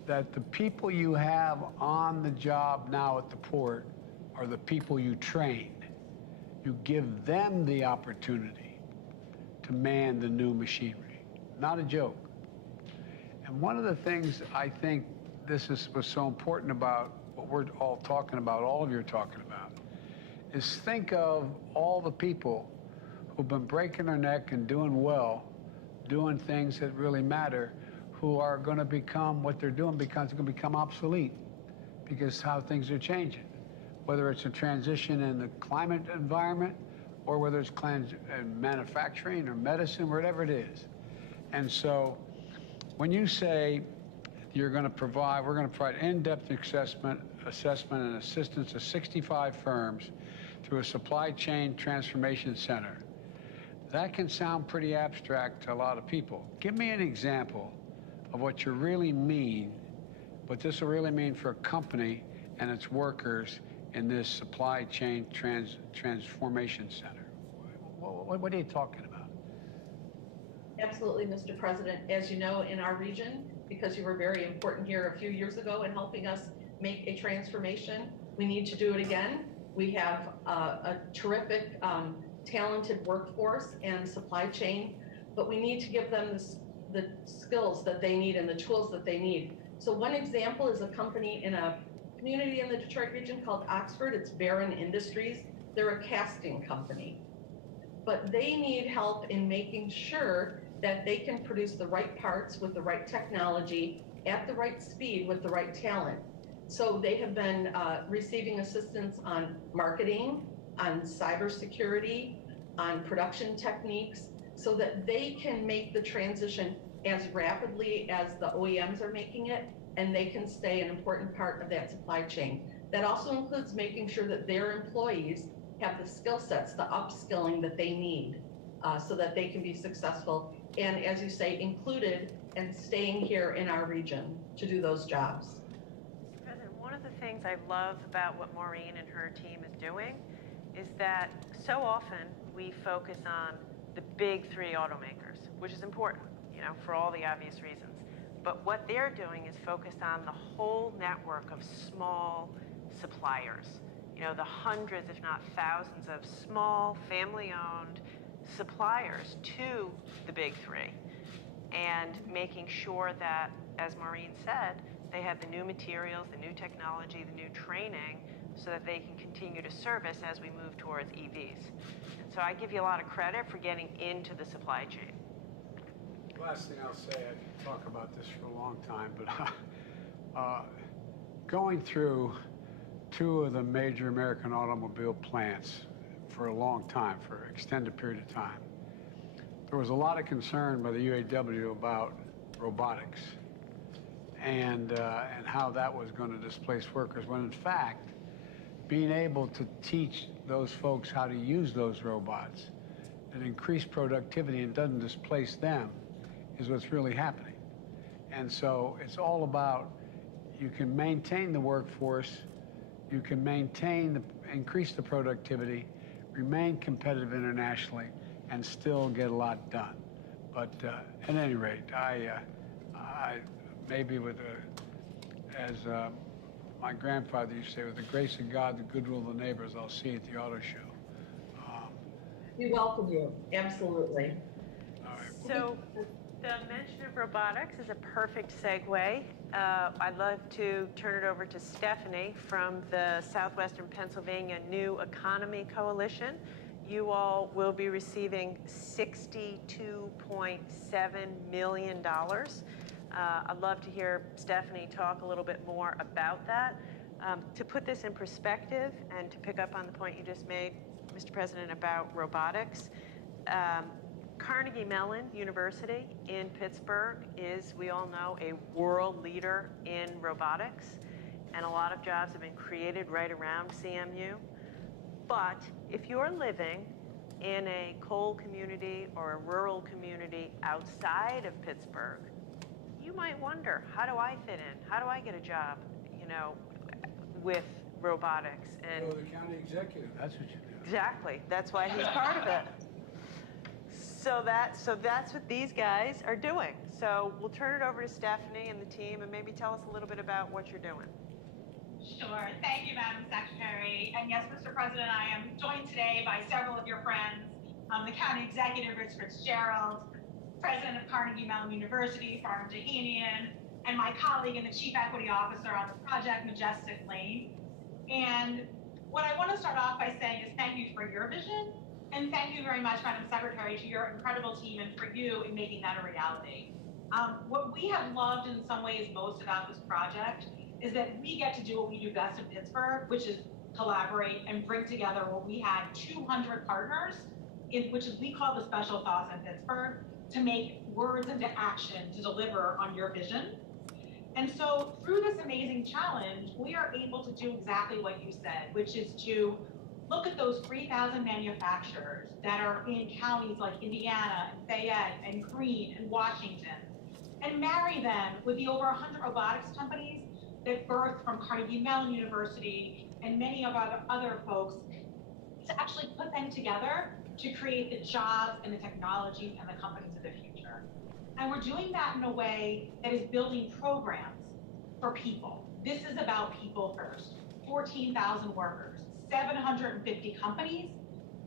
that the people you have on the job now at the port are the people you train. You give them the opportunity to man the new machinery. Not a joke. And one of the things I think was so important about what we're all talking about, all of you are talking about, is think of all the people who've been breaking their neck and doing well, doing things that really matter, who are going to become, what they're doing becomes going to become obsolete because how things are changing. Whether it's a transition in the climate environment or whether it's manufacturing or medicine, whatever it is. And so when you say we're going to provide in-depth assessment and assistance to 65 firms through a supply chain transformation center, that can sound pretty abstract to a lot of people. Give me an example of what you really mean, what this will really mean for a company and its workers in this supply chain transformation center. What are you talking about? Absolutely, Mr. President. As you know, in our region, because you were very important here a few years ago in helping us make a transformation, we need to do it again. We have a terrific, talented workforce and supply chain, but we need to give them the skills that they need and the tools that they need. So one example is a company in a community in the Detroit region called Oxford. It's Barron Industries. They're a casting company, but they need help in making sure that they can produce the right parts with the right technology at the right speed with the right talent. So they have been receiving assistance on marketing, on cybersecurity, on production techniques, so that they can make the transition as rapidly as the OEMs are making it, and they can stay an important part of that supply chain. That also includes making sure that their employees have the skill sets, the upskilling that they need, so that they can be successful. And as you say, included and staying here in our region to do those jobs. President, one of the things I love about what Maureen and her team is doing is that so often we focus on the big three automakers, which is important, you know, for all the obvious reasons. But what they're doing is focused on the whole network of small suppliers. You know, the hundreds, if not thousands, of small, family-owned suppliers to the big three, and making sure that, as Maureen said, they have the new materials, the new technology, the new training, so that they can continue to service as we move towards EVs. And so I give you a lot of credit for getting into the supply chain. Last thing I'll say, I can talk about this for a long time, but going through two of the major American automobile plants for a long time, for an extended period of time, there was a lot of concern by the UAW about robotics and how that was going to displace workers, when in fact, being able to teach those folks how to use those robots and increase productivity and doesn't displace them is what's really happening. And so it's all about, you can maintain the workforce, you can increase the productivity, remain competitive internationally, and still get a lot done. But at any rate, I maybe as my grandfather used to say, with the grace of God, the goodwill of the neighbors, I'll see you at the auto show. We welcome you, absolutely. All right. So the mention of robotics is a perfect segue. I'd love to turn it over to Stephanie from the Southwestern Pennsylvania New Economy Coalition. You all will be receiving $62.7 million. I'd love to hear Stephanie talk a little bit more about that. To put this in perspective and to pick up on the point you just made, Mr. President, about robotics, Carnegie Mellon University in Pittsburgh is, we all know, a world leader in robotics, and a lot of jobs have been created right around CMU. But if you're living in a coal community or a rural community outside of Pittsburgh, you might wonder, how do I fit in? How do I get a job, you know, with robotics? And You're the county executive, that's what you do. exactly, that's why he's part of it. So that's what these guys are doing. So we'll turn it over to Stephanie and the team, and maybe tell us a little bit about what you're doing. Sure. Thank you, Madam Secretary. And yes, Mr. President, I am joined today by several of your friends, the County Executive, Rich Fitzgerald, President of Carnegie Mellon University, Farnham Jahanian, and my colleague and the Chief Equity Officer on the project, Majestic Lane. And what I want to start off by saying is thank you for your vision, and thank you very much, Madam Secretary, to your incredible team and for you in making that a reality. What we have loved in some ways most about this project is that we get to do what we do best in Pittsburgh, which is collaborate and bring together what we had 200 partners, which is we call the special thoughts in Pittsburgh, to make words into action to deliver on your vision. And so through this amazing challenge, we are able to do exactly what you said, which is to look at those 3,000 manufacturers that are in counties like Indiana and Fayette and Greene and Washington, and marry them with the over 100 robotics companies that birthed from Carnegie Mellon University and many of our other folks, to actually put them together to create the jobs and the technologies and the companies of the future. And we're doing that in a way that is building programs for people. This is about people first. 14,000 workers, 750 companies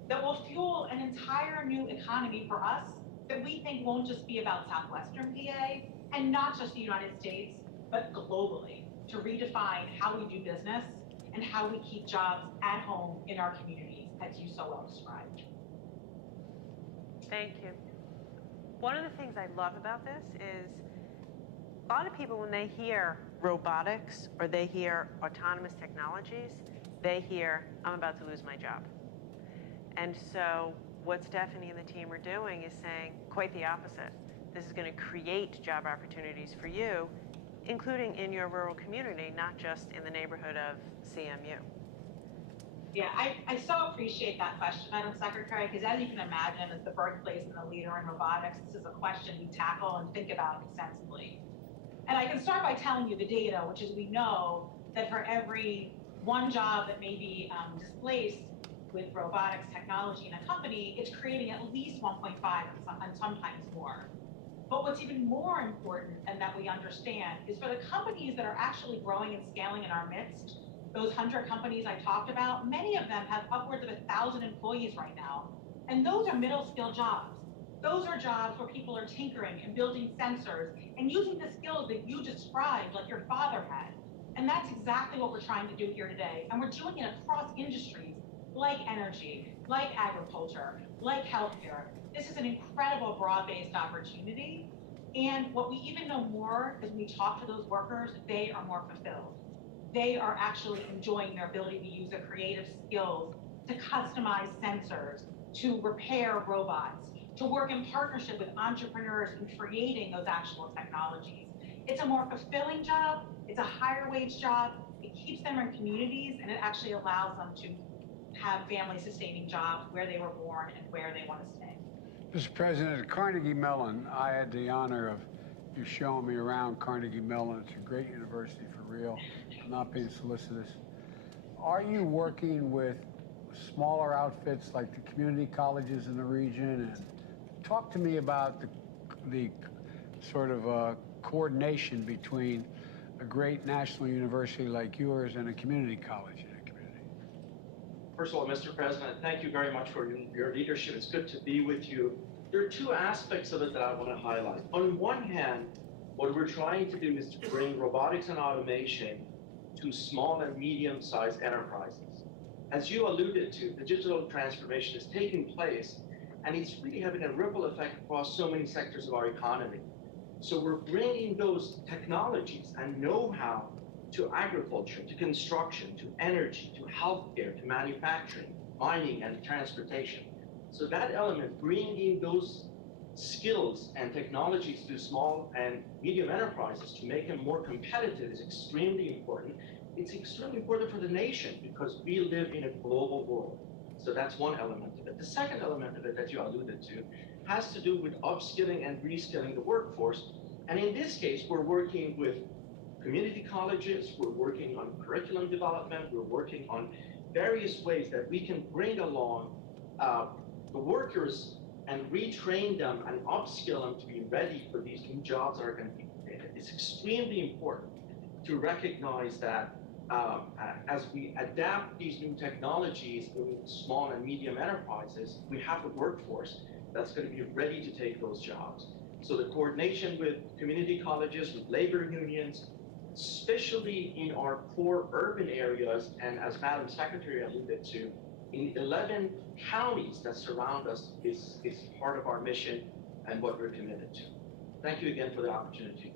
that will fuel an entire new economy for us that we think won't just be about Southwestern PA and not just the United States, but globally, to redefine how we do business and how we keep jobs at home in our communities, as you so well described. Thank you. One of the things I love about this is a lot of people, when they hear robotics or they hear autonomous technologies, they hear, I'm about to lose my job. And so what Stephanie and the team are doing is saying quite the opposite. This is going to create job opportunities for you, including in your rural community, not just in the neighborhood of CMU. Yeah, I so appreciate that question, Madam Secretary, because as you can imagine, as the birthplace and the leader in robotics, this is a question we tackle and think about extensively. And I can start by telling you the data, which is we know that for every one job that may be displaced with robotics technology in a company, it's creating at least 1.5 and sometimes more. But what's even more important, and that we understand, is for the companies that are actually growing and scaling in our midst, those 100 companies I talked about, many of them have upwards of 1,000 employees right now. And those are middle skill jobs. Those are jobs where people are tinkering and building sensors and using the skills that you described, like your father had. And that's exactly what we're trying to do here today. And we're doing it across industries like energy, like agriculture, like healthcare. This is an incredible broad-based opportunity. And what we even know more is when we talk to those workers, they are more fulfilled. They are actually enjoying their ability to use their creative skills to customize sensors, to repair robots, to work in partnership with entrepreneurs in creating those actual technologies. It's a more fulfilling job, it's a higher wage job, it keeps them in communities, and it actually allows them to have family sustaining jobs where they were born and where they want to stay. Mr. President, at Carnegie Mellon, I had the honor of you showing me around Carnegie Mellon. It's a great university for real. I'm not being solicitous. Are you working with smaller outfits like the community colleges in the region? And talk to me about the sort of coordination between a great national university like yours and a community college in a community. First of all, Mr. President, thank you very much for your leadership. It's good to be with you. There are two aspects of it that I want to highlight. On one hand, what we're trying to do is to bring robotics and automation to small and medium-sized enterprises. As you alluded to, the digital transformation is taking place, and it's really having a ripple effect across so many sectors of our economy. So we're bringing those technologies and know-how to agriculture, to construction, to energy, to healthcare, to manufacturing, mining, and transportation. So that element, bringing those skills and technologies to small and medium enterprises to make them more competitive is extremely important. It's extremely important for the nation because we live in a global world. So that's one element of it. The second element of it that you alluded to has to do with upskilling and reskilling the workforce. And in this case, we're working with community colleges, we're working on curriculum development, we're working on various ways that we can bring along the workers and retrain them and upskill them to be ready for these new jobs that are going to be created. It's extremely important to recognize that as we adapt these new technologies in small and medium enterprises, we have a workforce that's going to be ready to take those jobs. So the coordination with community colleges, with labor unions, especially in our core urban areas, and as Madam Secretary alluded to, in 11 counties that surround us is part of our mission and what we're committed to. Thank you again for the opportunity.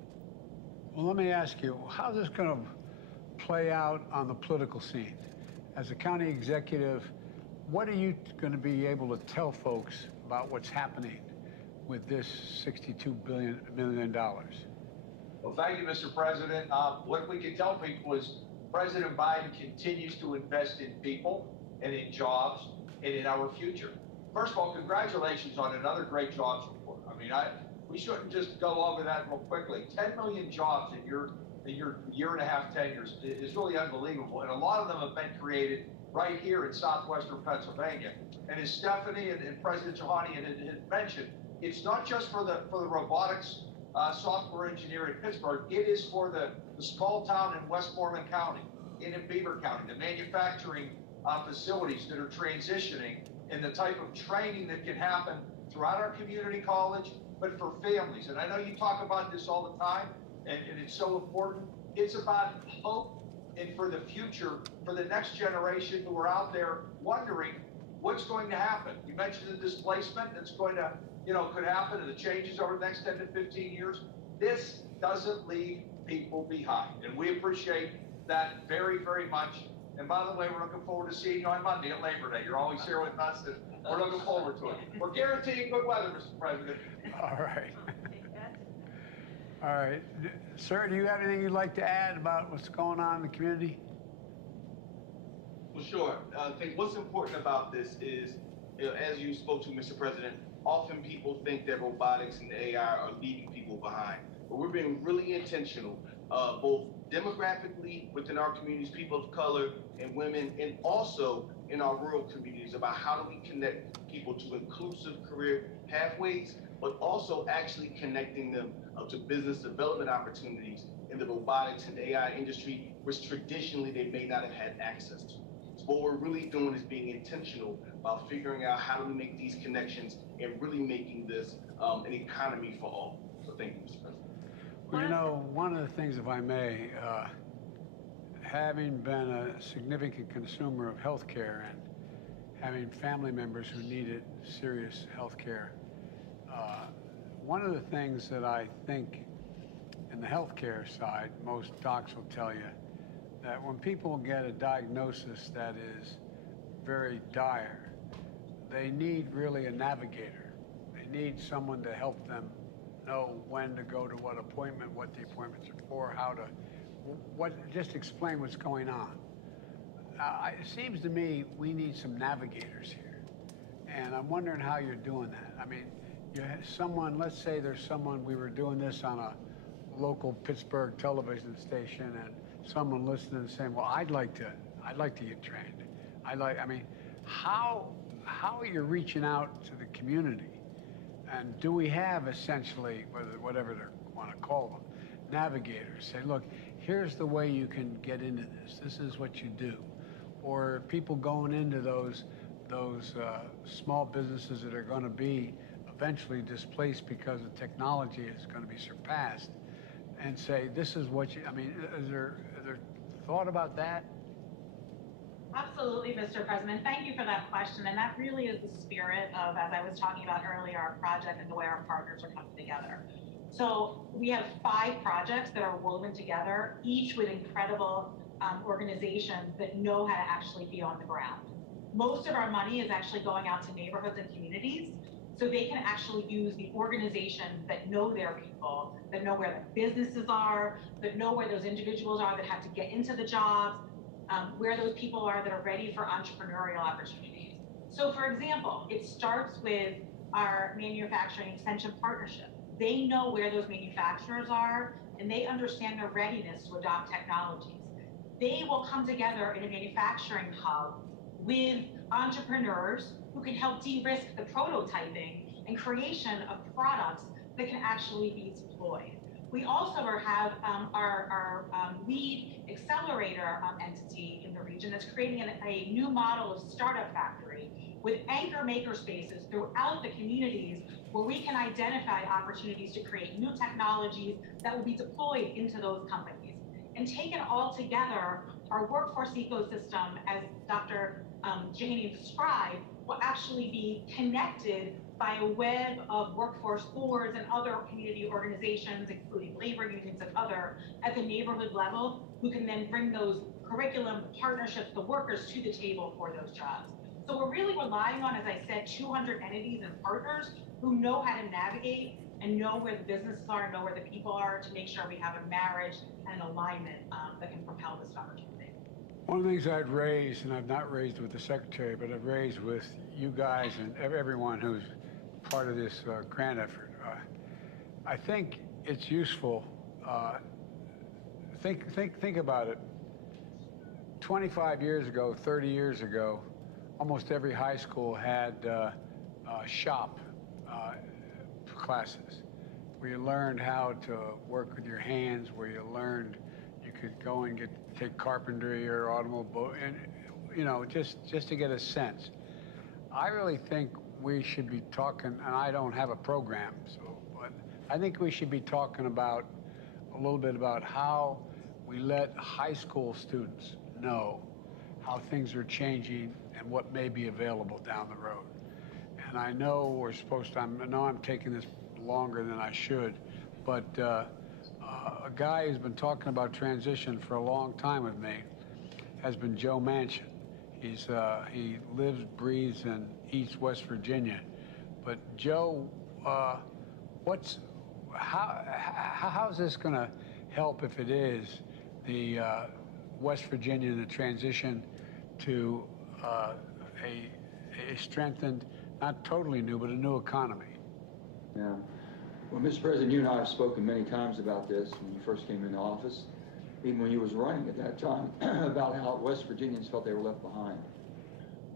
Well, let me ask you, how's this going to play out on the political scene? As a county executive, what are you going to be able to tell folks about what's happening with this $62 million? Well, thank you, Mr. President. What we can tell people is President Biden continues to invest in people and in jobs and in our future. First of all, congratulations on another great jobs report. I mean, we shouldn't just go over that real quickly. 10 million jobs in your year and a half tenures is really unbelievable. And a lot of them have been created right here in southwestern Pennsylvania. And as Stephanie and President Johannian had mentioned, it's not just for the robotics software engineer in Pittsburgh, it is for the small town in Westmoreland County, in Beaver County, the manufacturing facilities that are transitioning, and the type of training that can happen throughout our community college, but for families. And I know you talk about this all the time, and it's so important. It's about hope and for the future, for the next generation who are out there wondering what's going to happen. You mentioned the displacement that's going to, could happen, and the changes over the next 10 to 15 years. This doesn't leave people behind, and we appreciate that very, very much. And by the way, we're looking forward to seeing you on Monday at Labor Day. You're always here with us, and we're looking forward to it. We're guaranteeing good weather, Mr. President. All right. All right. Sir, do you have anything you'd like to add about what's going on in the community? Well, sure. I think what's important about this is, as you spoke to, Mr. President, often people think that robotics and AI are leaving people behind. But we're being really intentional, both demographically within our communities, people of color and women, and also in our rural communities, about how do we connect people to inclusive career pathways, but also actually connecting them to business development opportunities in the robotics and AI industry, which traditionally they may not have had access to. So what we're really doing is being intentional about figuring out how do we make these connections and really making this an economy for all. So thank you, Mr. President. Well, one of the things, if I may, having been a significant consumer of health care and having family members who needed serious health care, one of the things that I think in the healthcare side, most docs will tell you that when people get a diagnosis that is very dire, they need really a navigator. They need someone to help them know when to go to what appointment, what the appointments are for, how to, just explain what's going on. It seems to me we need some navigators here. And I'm wondering how you're doing that. I mean, you have someone, let's say there's someone, we were doing this on a local Pittsburgh television station, and someone listening and saying, well, I'd like to get trained. I mean, how are you reaching out to the community? And do we have essentially, whatever they want to call them, navigators? Say, look, here's the way you can get into this. This is what you do. Or people going into those small businesses that are going to be eventually displaced because the technology is going to be surpassed, and say, this is what you, I mean, is there thought about that? Absolutely, Mr. President. Thank you for that question. And that really is the spirit of, as I was talking about earlier, our project and the way our partners are coming together. So we have 5 projects that are woven together, each with incredible organizations that know how to actually be on the ground. Most of our money is actually going out to neighborhoods and communities, so they can actually use the organizations that know their people, that know where the businesses are, that know where those individuals are that have to get into the jobs, where those people are that are ready for entrepreneurial opportunities. So for example, it starts with our manufacturing extension partnership. They know where those manufacturers are, and they understand their readiness to adopt technologies. They will come together in a manufacturing hub with entrepreneurs who can help de-risk the prototyping and creation of products that can actually be deployed. We also have our lead accelerator entity in the region that's creating a new model of startup factory with anchor maker spaces throughout the communities where we can identify opportunities to create new technologies that will be deployed into those companies. and taken all together, our workforce ecosystem, as Dr. Janey described, will actually be connected by a web of workforce boards and other community organizations, including labor unions and other, at the neighborhood level, who can then bring those curriculum, the partnerships, the workers to the table for those jobs. So we're really relying on, as I said, 200 entities and partners who know how to navigate and know where the businesses are and know where the people are to make sure we have a marriage and alignment that can propel this opportunity. One of the things I'd raised, and I've not raised with the Secretary, but I've raised with you guys and everyone who's part of this grant effort, I think it's useful. Think about it. 25 years ago, 30 years ago, almost every high school had shop classes where you learned how to work with your hands, where you learned you could go and take carpentry or automobile, and you know, just to get a sense. I really think we should be talking, and I don't have a program, but I think we should be talking about a little bit about how we let high school students know how things are changing and what may be available down the road. And I know we're supposed to, I know I'm taking this longer than I should, but a guy who's been talking about transition for a long time with me has been Joe Manchin. He lives, breathes in East West Virginia. But Joe, how's this going to help, if it is, the West Virginia, the transition to a strengthened, not totally new, but a new economy? Yeah. Well, Mr. President, you and I have spoken many times about this when you first came into office, even when you was running at that time, about how West Virginians felt they were left behind.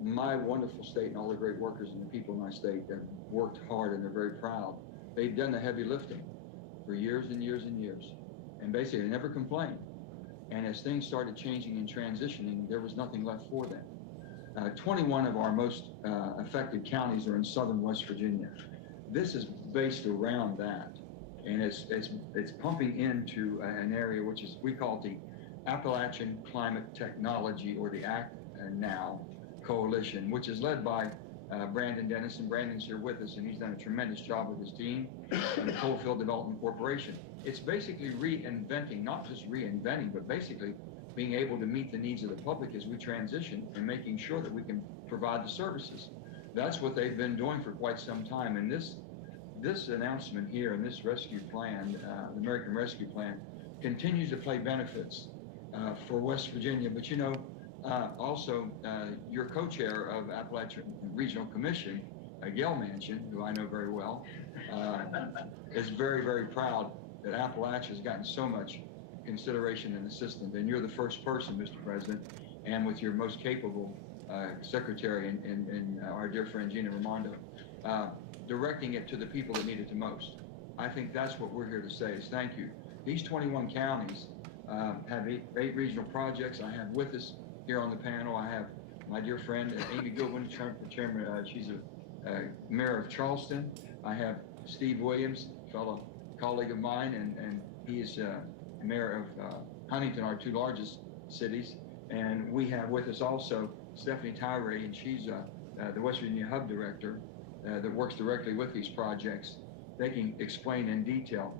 My wonderful state and all the great workers and the people in my state that worked hard and they're very proud, they've done the heavy lifting for years and years and years, and basically never complained. And as things started changing and transitioning, there was nothing left for them. 21 of our most affected counties are in southern West Virginia. This is based around that, and it's pumping into an area which is, we call it the Appalachian Climate Technology, or the Act Now Coalition, which is led by Brandon Dennis, and Brandon's here with us, and he's done a tremendous job with his team, and the Coalfield Development Corporation. It's basically reinventing, not just reinventing, but basically being able to meet the needs of the public as we transition and making sure that we can provide the services. That's what they've been doing for quite some time, and this announcement here and this rescue plan, the American Rescue Plan, continues to play benefits for West Virginia. But you know, also your co-chair of Appalachian Regional Commission, Gail Manchin, who I know very well, is very, very proud that Appalachia has gotten so much consideration and assistance. And you're the first person, Mr. President, and with your most capable secretary and our dear friend Gina Raimondo, directing it to the people that need it the most. I think that's what we're here to say is thank you. These 21 counties have eight regional projects. I have with us here on the panel, I have my dear friend Amy Goodwin, chairman, she's a mayor of Charleston. I have Steve Williams, fellow colleague of mine, and he is mayor of Huntington, our two largest cities. And we have with us also Stephanie Tyree, and she's the West Virginia Hub Director that works directly with these projects. They can explain in detail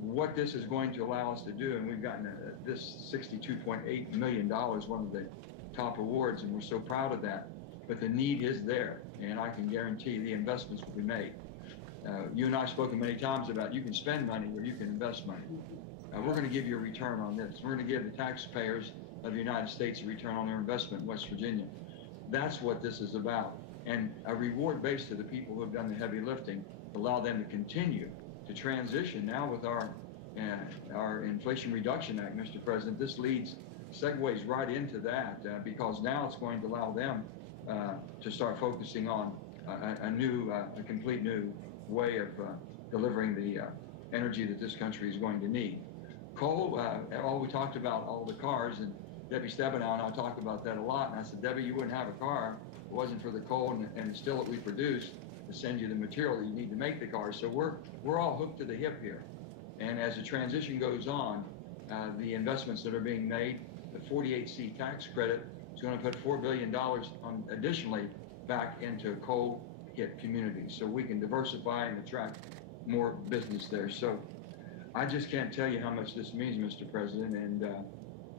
what this is going to allow us to do. And we've gotten this $62.8 million, one of the top awards, and we're so proud of that. But the need is there, and I can guarantee the investments will be made. You and I have spoken many times about you can spend money or you can invest money. We're going to give you a return on this. We're going to give the taxpayers of the United States a return on their investment in West Virginia. That's what this is about. And a reward base to the people who have done the heavy lifting, allow them to continue to transition. Now with our Inflation Reduction Act, Mr. President, this segues right into that because now it's going to allow them to start focusing on a complete new way of delivering the energy that this country is going to need. Coal, all we talked about, all the cars, and Debbie Stabenow and I talked about that a lot, and I said, Debbie, you wouldn't have a car if it wasn't for the coal and the steel that we produce to send you the material that you need to make the cars. So we're all hooked to the hip here. And as the transition goes on, the investments that are being made. The 48C tax credit is going to put $4 billion additionally back into coal-hit communities, so we can diversify and attract more business there. So I just can't tell you how much this means, Mr. President, and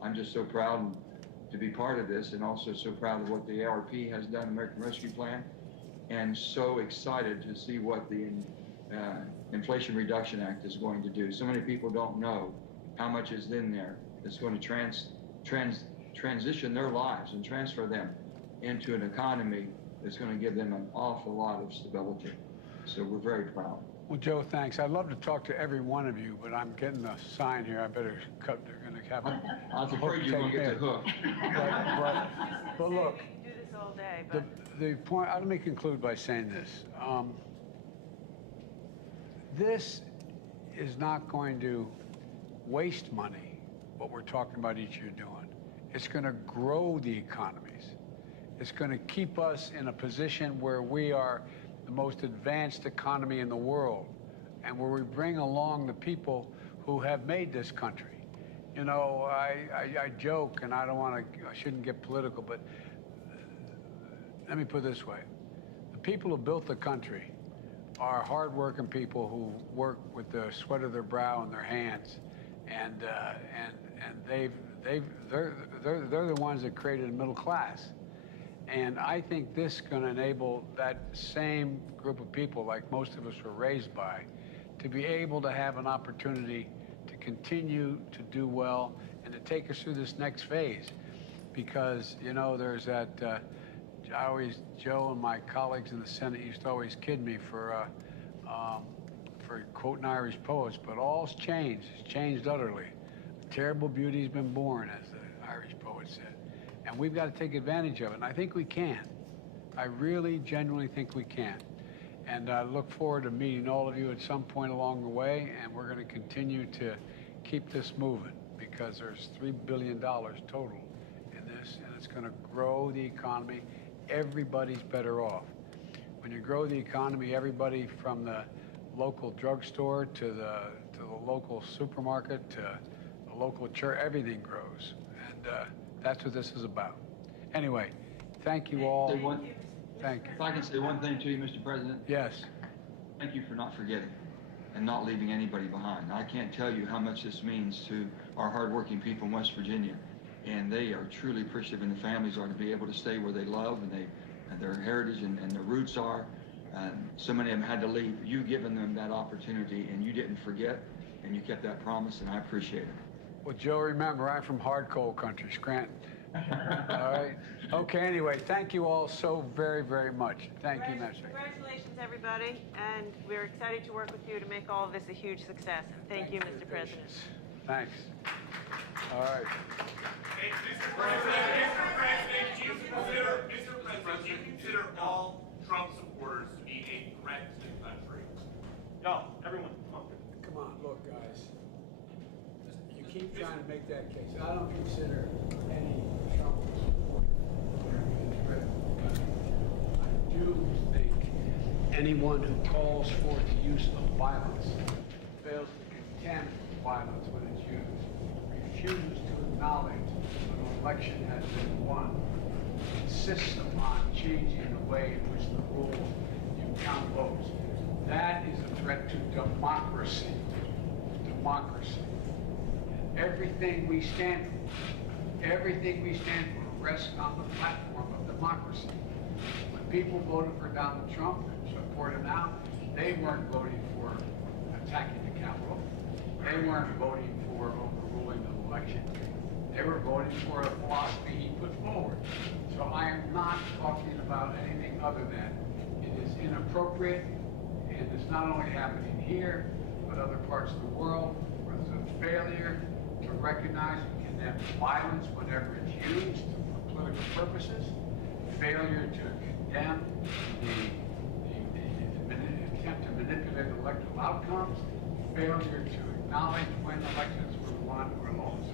I'm just so proud to be part of this, and also so proud of what the ARP has done, American Rescue Plan, and so excited to see what the Inflation Reduction Act is going to do. So many people don't know how much is in there that's going to transition their lives and transfer them into an economy that's going to give them an awful lot of stability. So we're very proud. Well, Joe, thanks. I'd love to talk to every one of you, but I'm getting a sign here. I better cut. They're going to have a I was afraid you were going to get the hook. But look, We can do this all day, but the point, let me conclude by saying this. This is not going to waste money, what we're talking about each year doing. It's going to grow the economies. It's going to keep us in a position where we are the most advanced economy in the world, and where we bring along the people who have made this country. You know, I joke, and I shouldn't get political, but let me put it this way. The people who built the country are hardworking people who work with the sweat of their brow and their hands, and they're the ones that created a middle class. And I think this is going to enable that same group of people, like most of us were raised by, to be able to have an opportunity to continue to do well and to take us through this next phase. Because, you know, there's that, Joe and my colleagues in the Senate used to always kid me for quoting Irish poets, but all's changed. It's changed utterly. A terrible beauty's been born, as the Irish poet said. And we've got to take advantage of it, and I think we can. I really, genuinely think we can. And I look forward to meeting all of you at some point along the way, and we're going to continue to keep this moving, because there's $3 billion total in this, and it's going to grow the economy. Everybody's better off. When you grow the economy, everybody from the local drugstore to the local supermarket to the local church, everything grows. And that's what this is about. Anyway, thank you all. Thank you. If I can say one thing to you, Mr. President. Yes. Thank you for not forgetting and not leaving anybody behind. I can't tell you how much this means to our hardworking people in West Virginia. And they are truly appreciative, and the families are, to be able to stay where they love and their heritage and their roots are. So many of them had to leave. You given them that opportunity, and you didn't forget, and you kept that promise, and I appreciate it. Well, Joe, remember, I'm from hard coal country, Scranton. All right? Okay, anyway, thank you all so very, very much. Thank you, Mr. Congratulations, everybody, and we're excited to work with you to make all of this a huge success. And thank you, Mr. President. Thanks. All right. Mr. President, do you consider all Trump supporters to be a threat to the country? No, everyone, come on. Come on, look, guys. You keep trying to make that case. I don't consider any Trump supporter to be a threat to the country. I do think anyone who calls for the use of violence, fails to condemn violence when it's used, refuses to acknowledge when an election has been won, insists upon changing the way in which the rules you count votes. That is a threat to democracy. Democracy. And everything we stand for rests on the platform of democracy. When people voted for Donald Trump and support him now, they weren't voting for attacking the Capitol. They weren't voting for overruling the election. They were voting for a philosophy he put forward. So I am not talking about anything other than it is inappropriate, and it's not only happening here, but other parts of the world, where there's a failure to recognize and condemn violence whenever it's used for political purposes, failure to condemn the attempt to manipulate electoral outcomes, failure to acknowledge when elections were won or lost.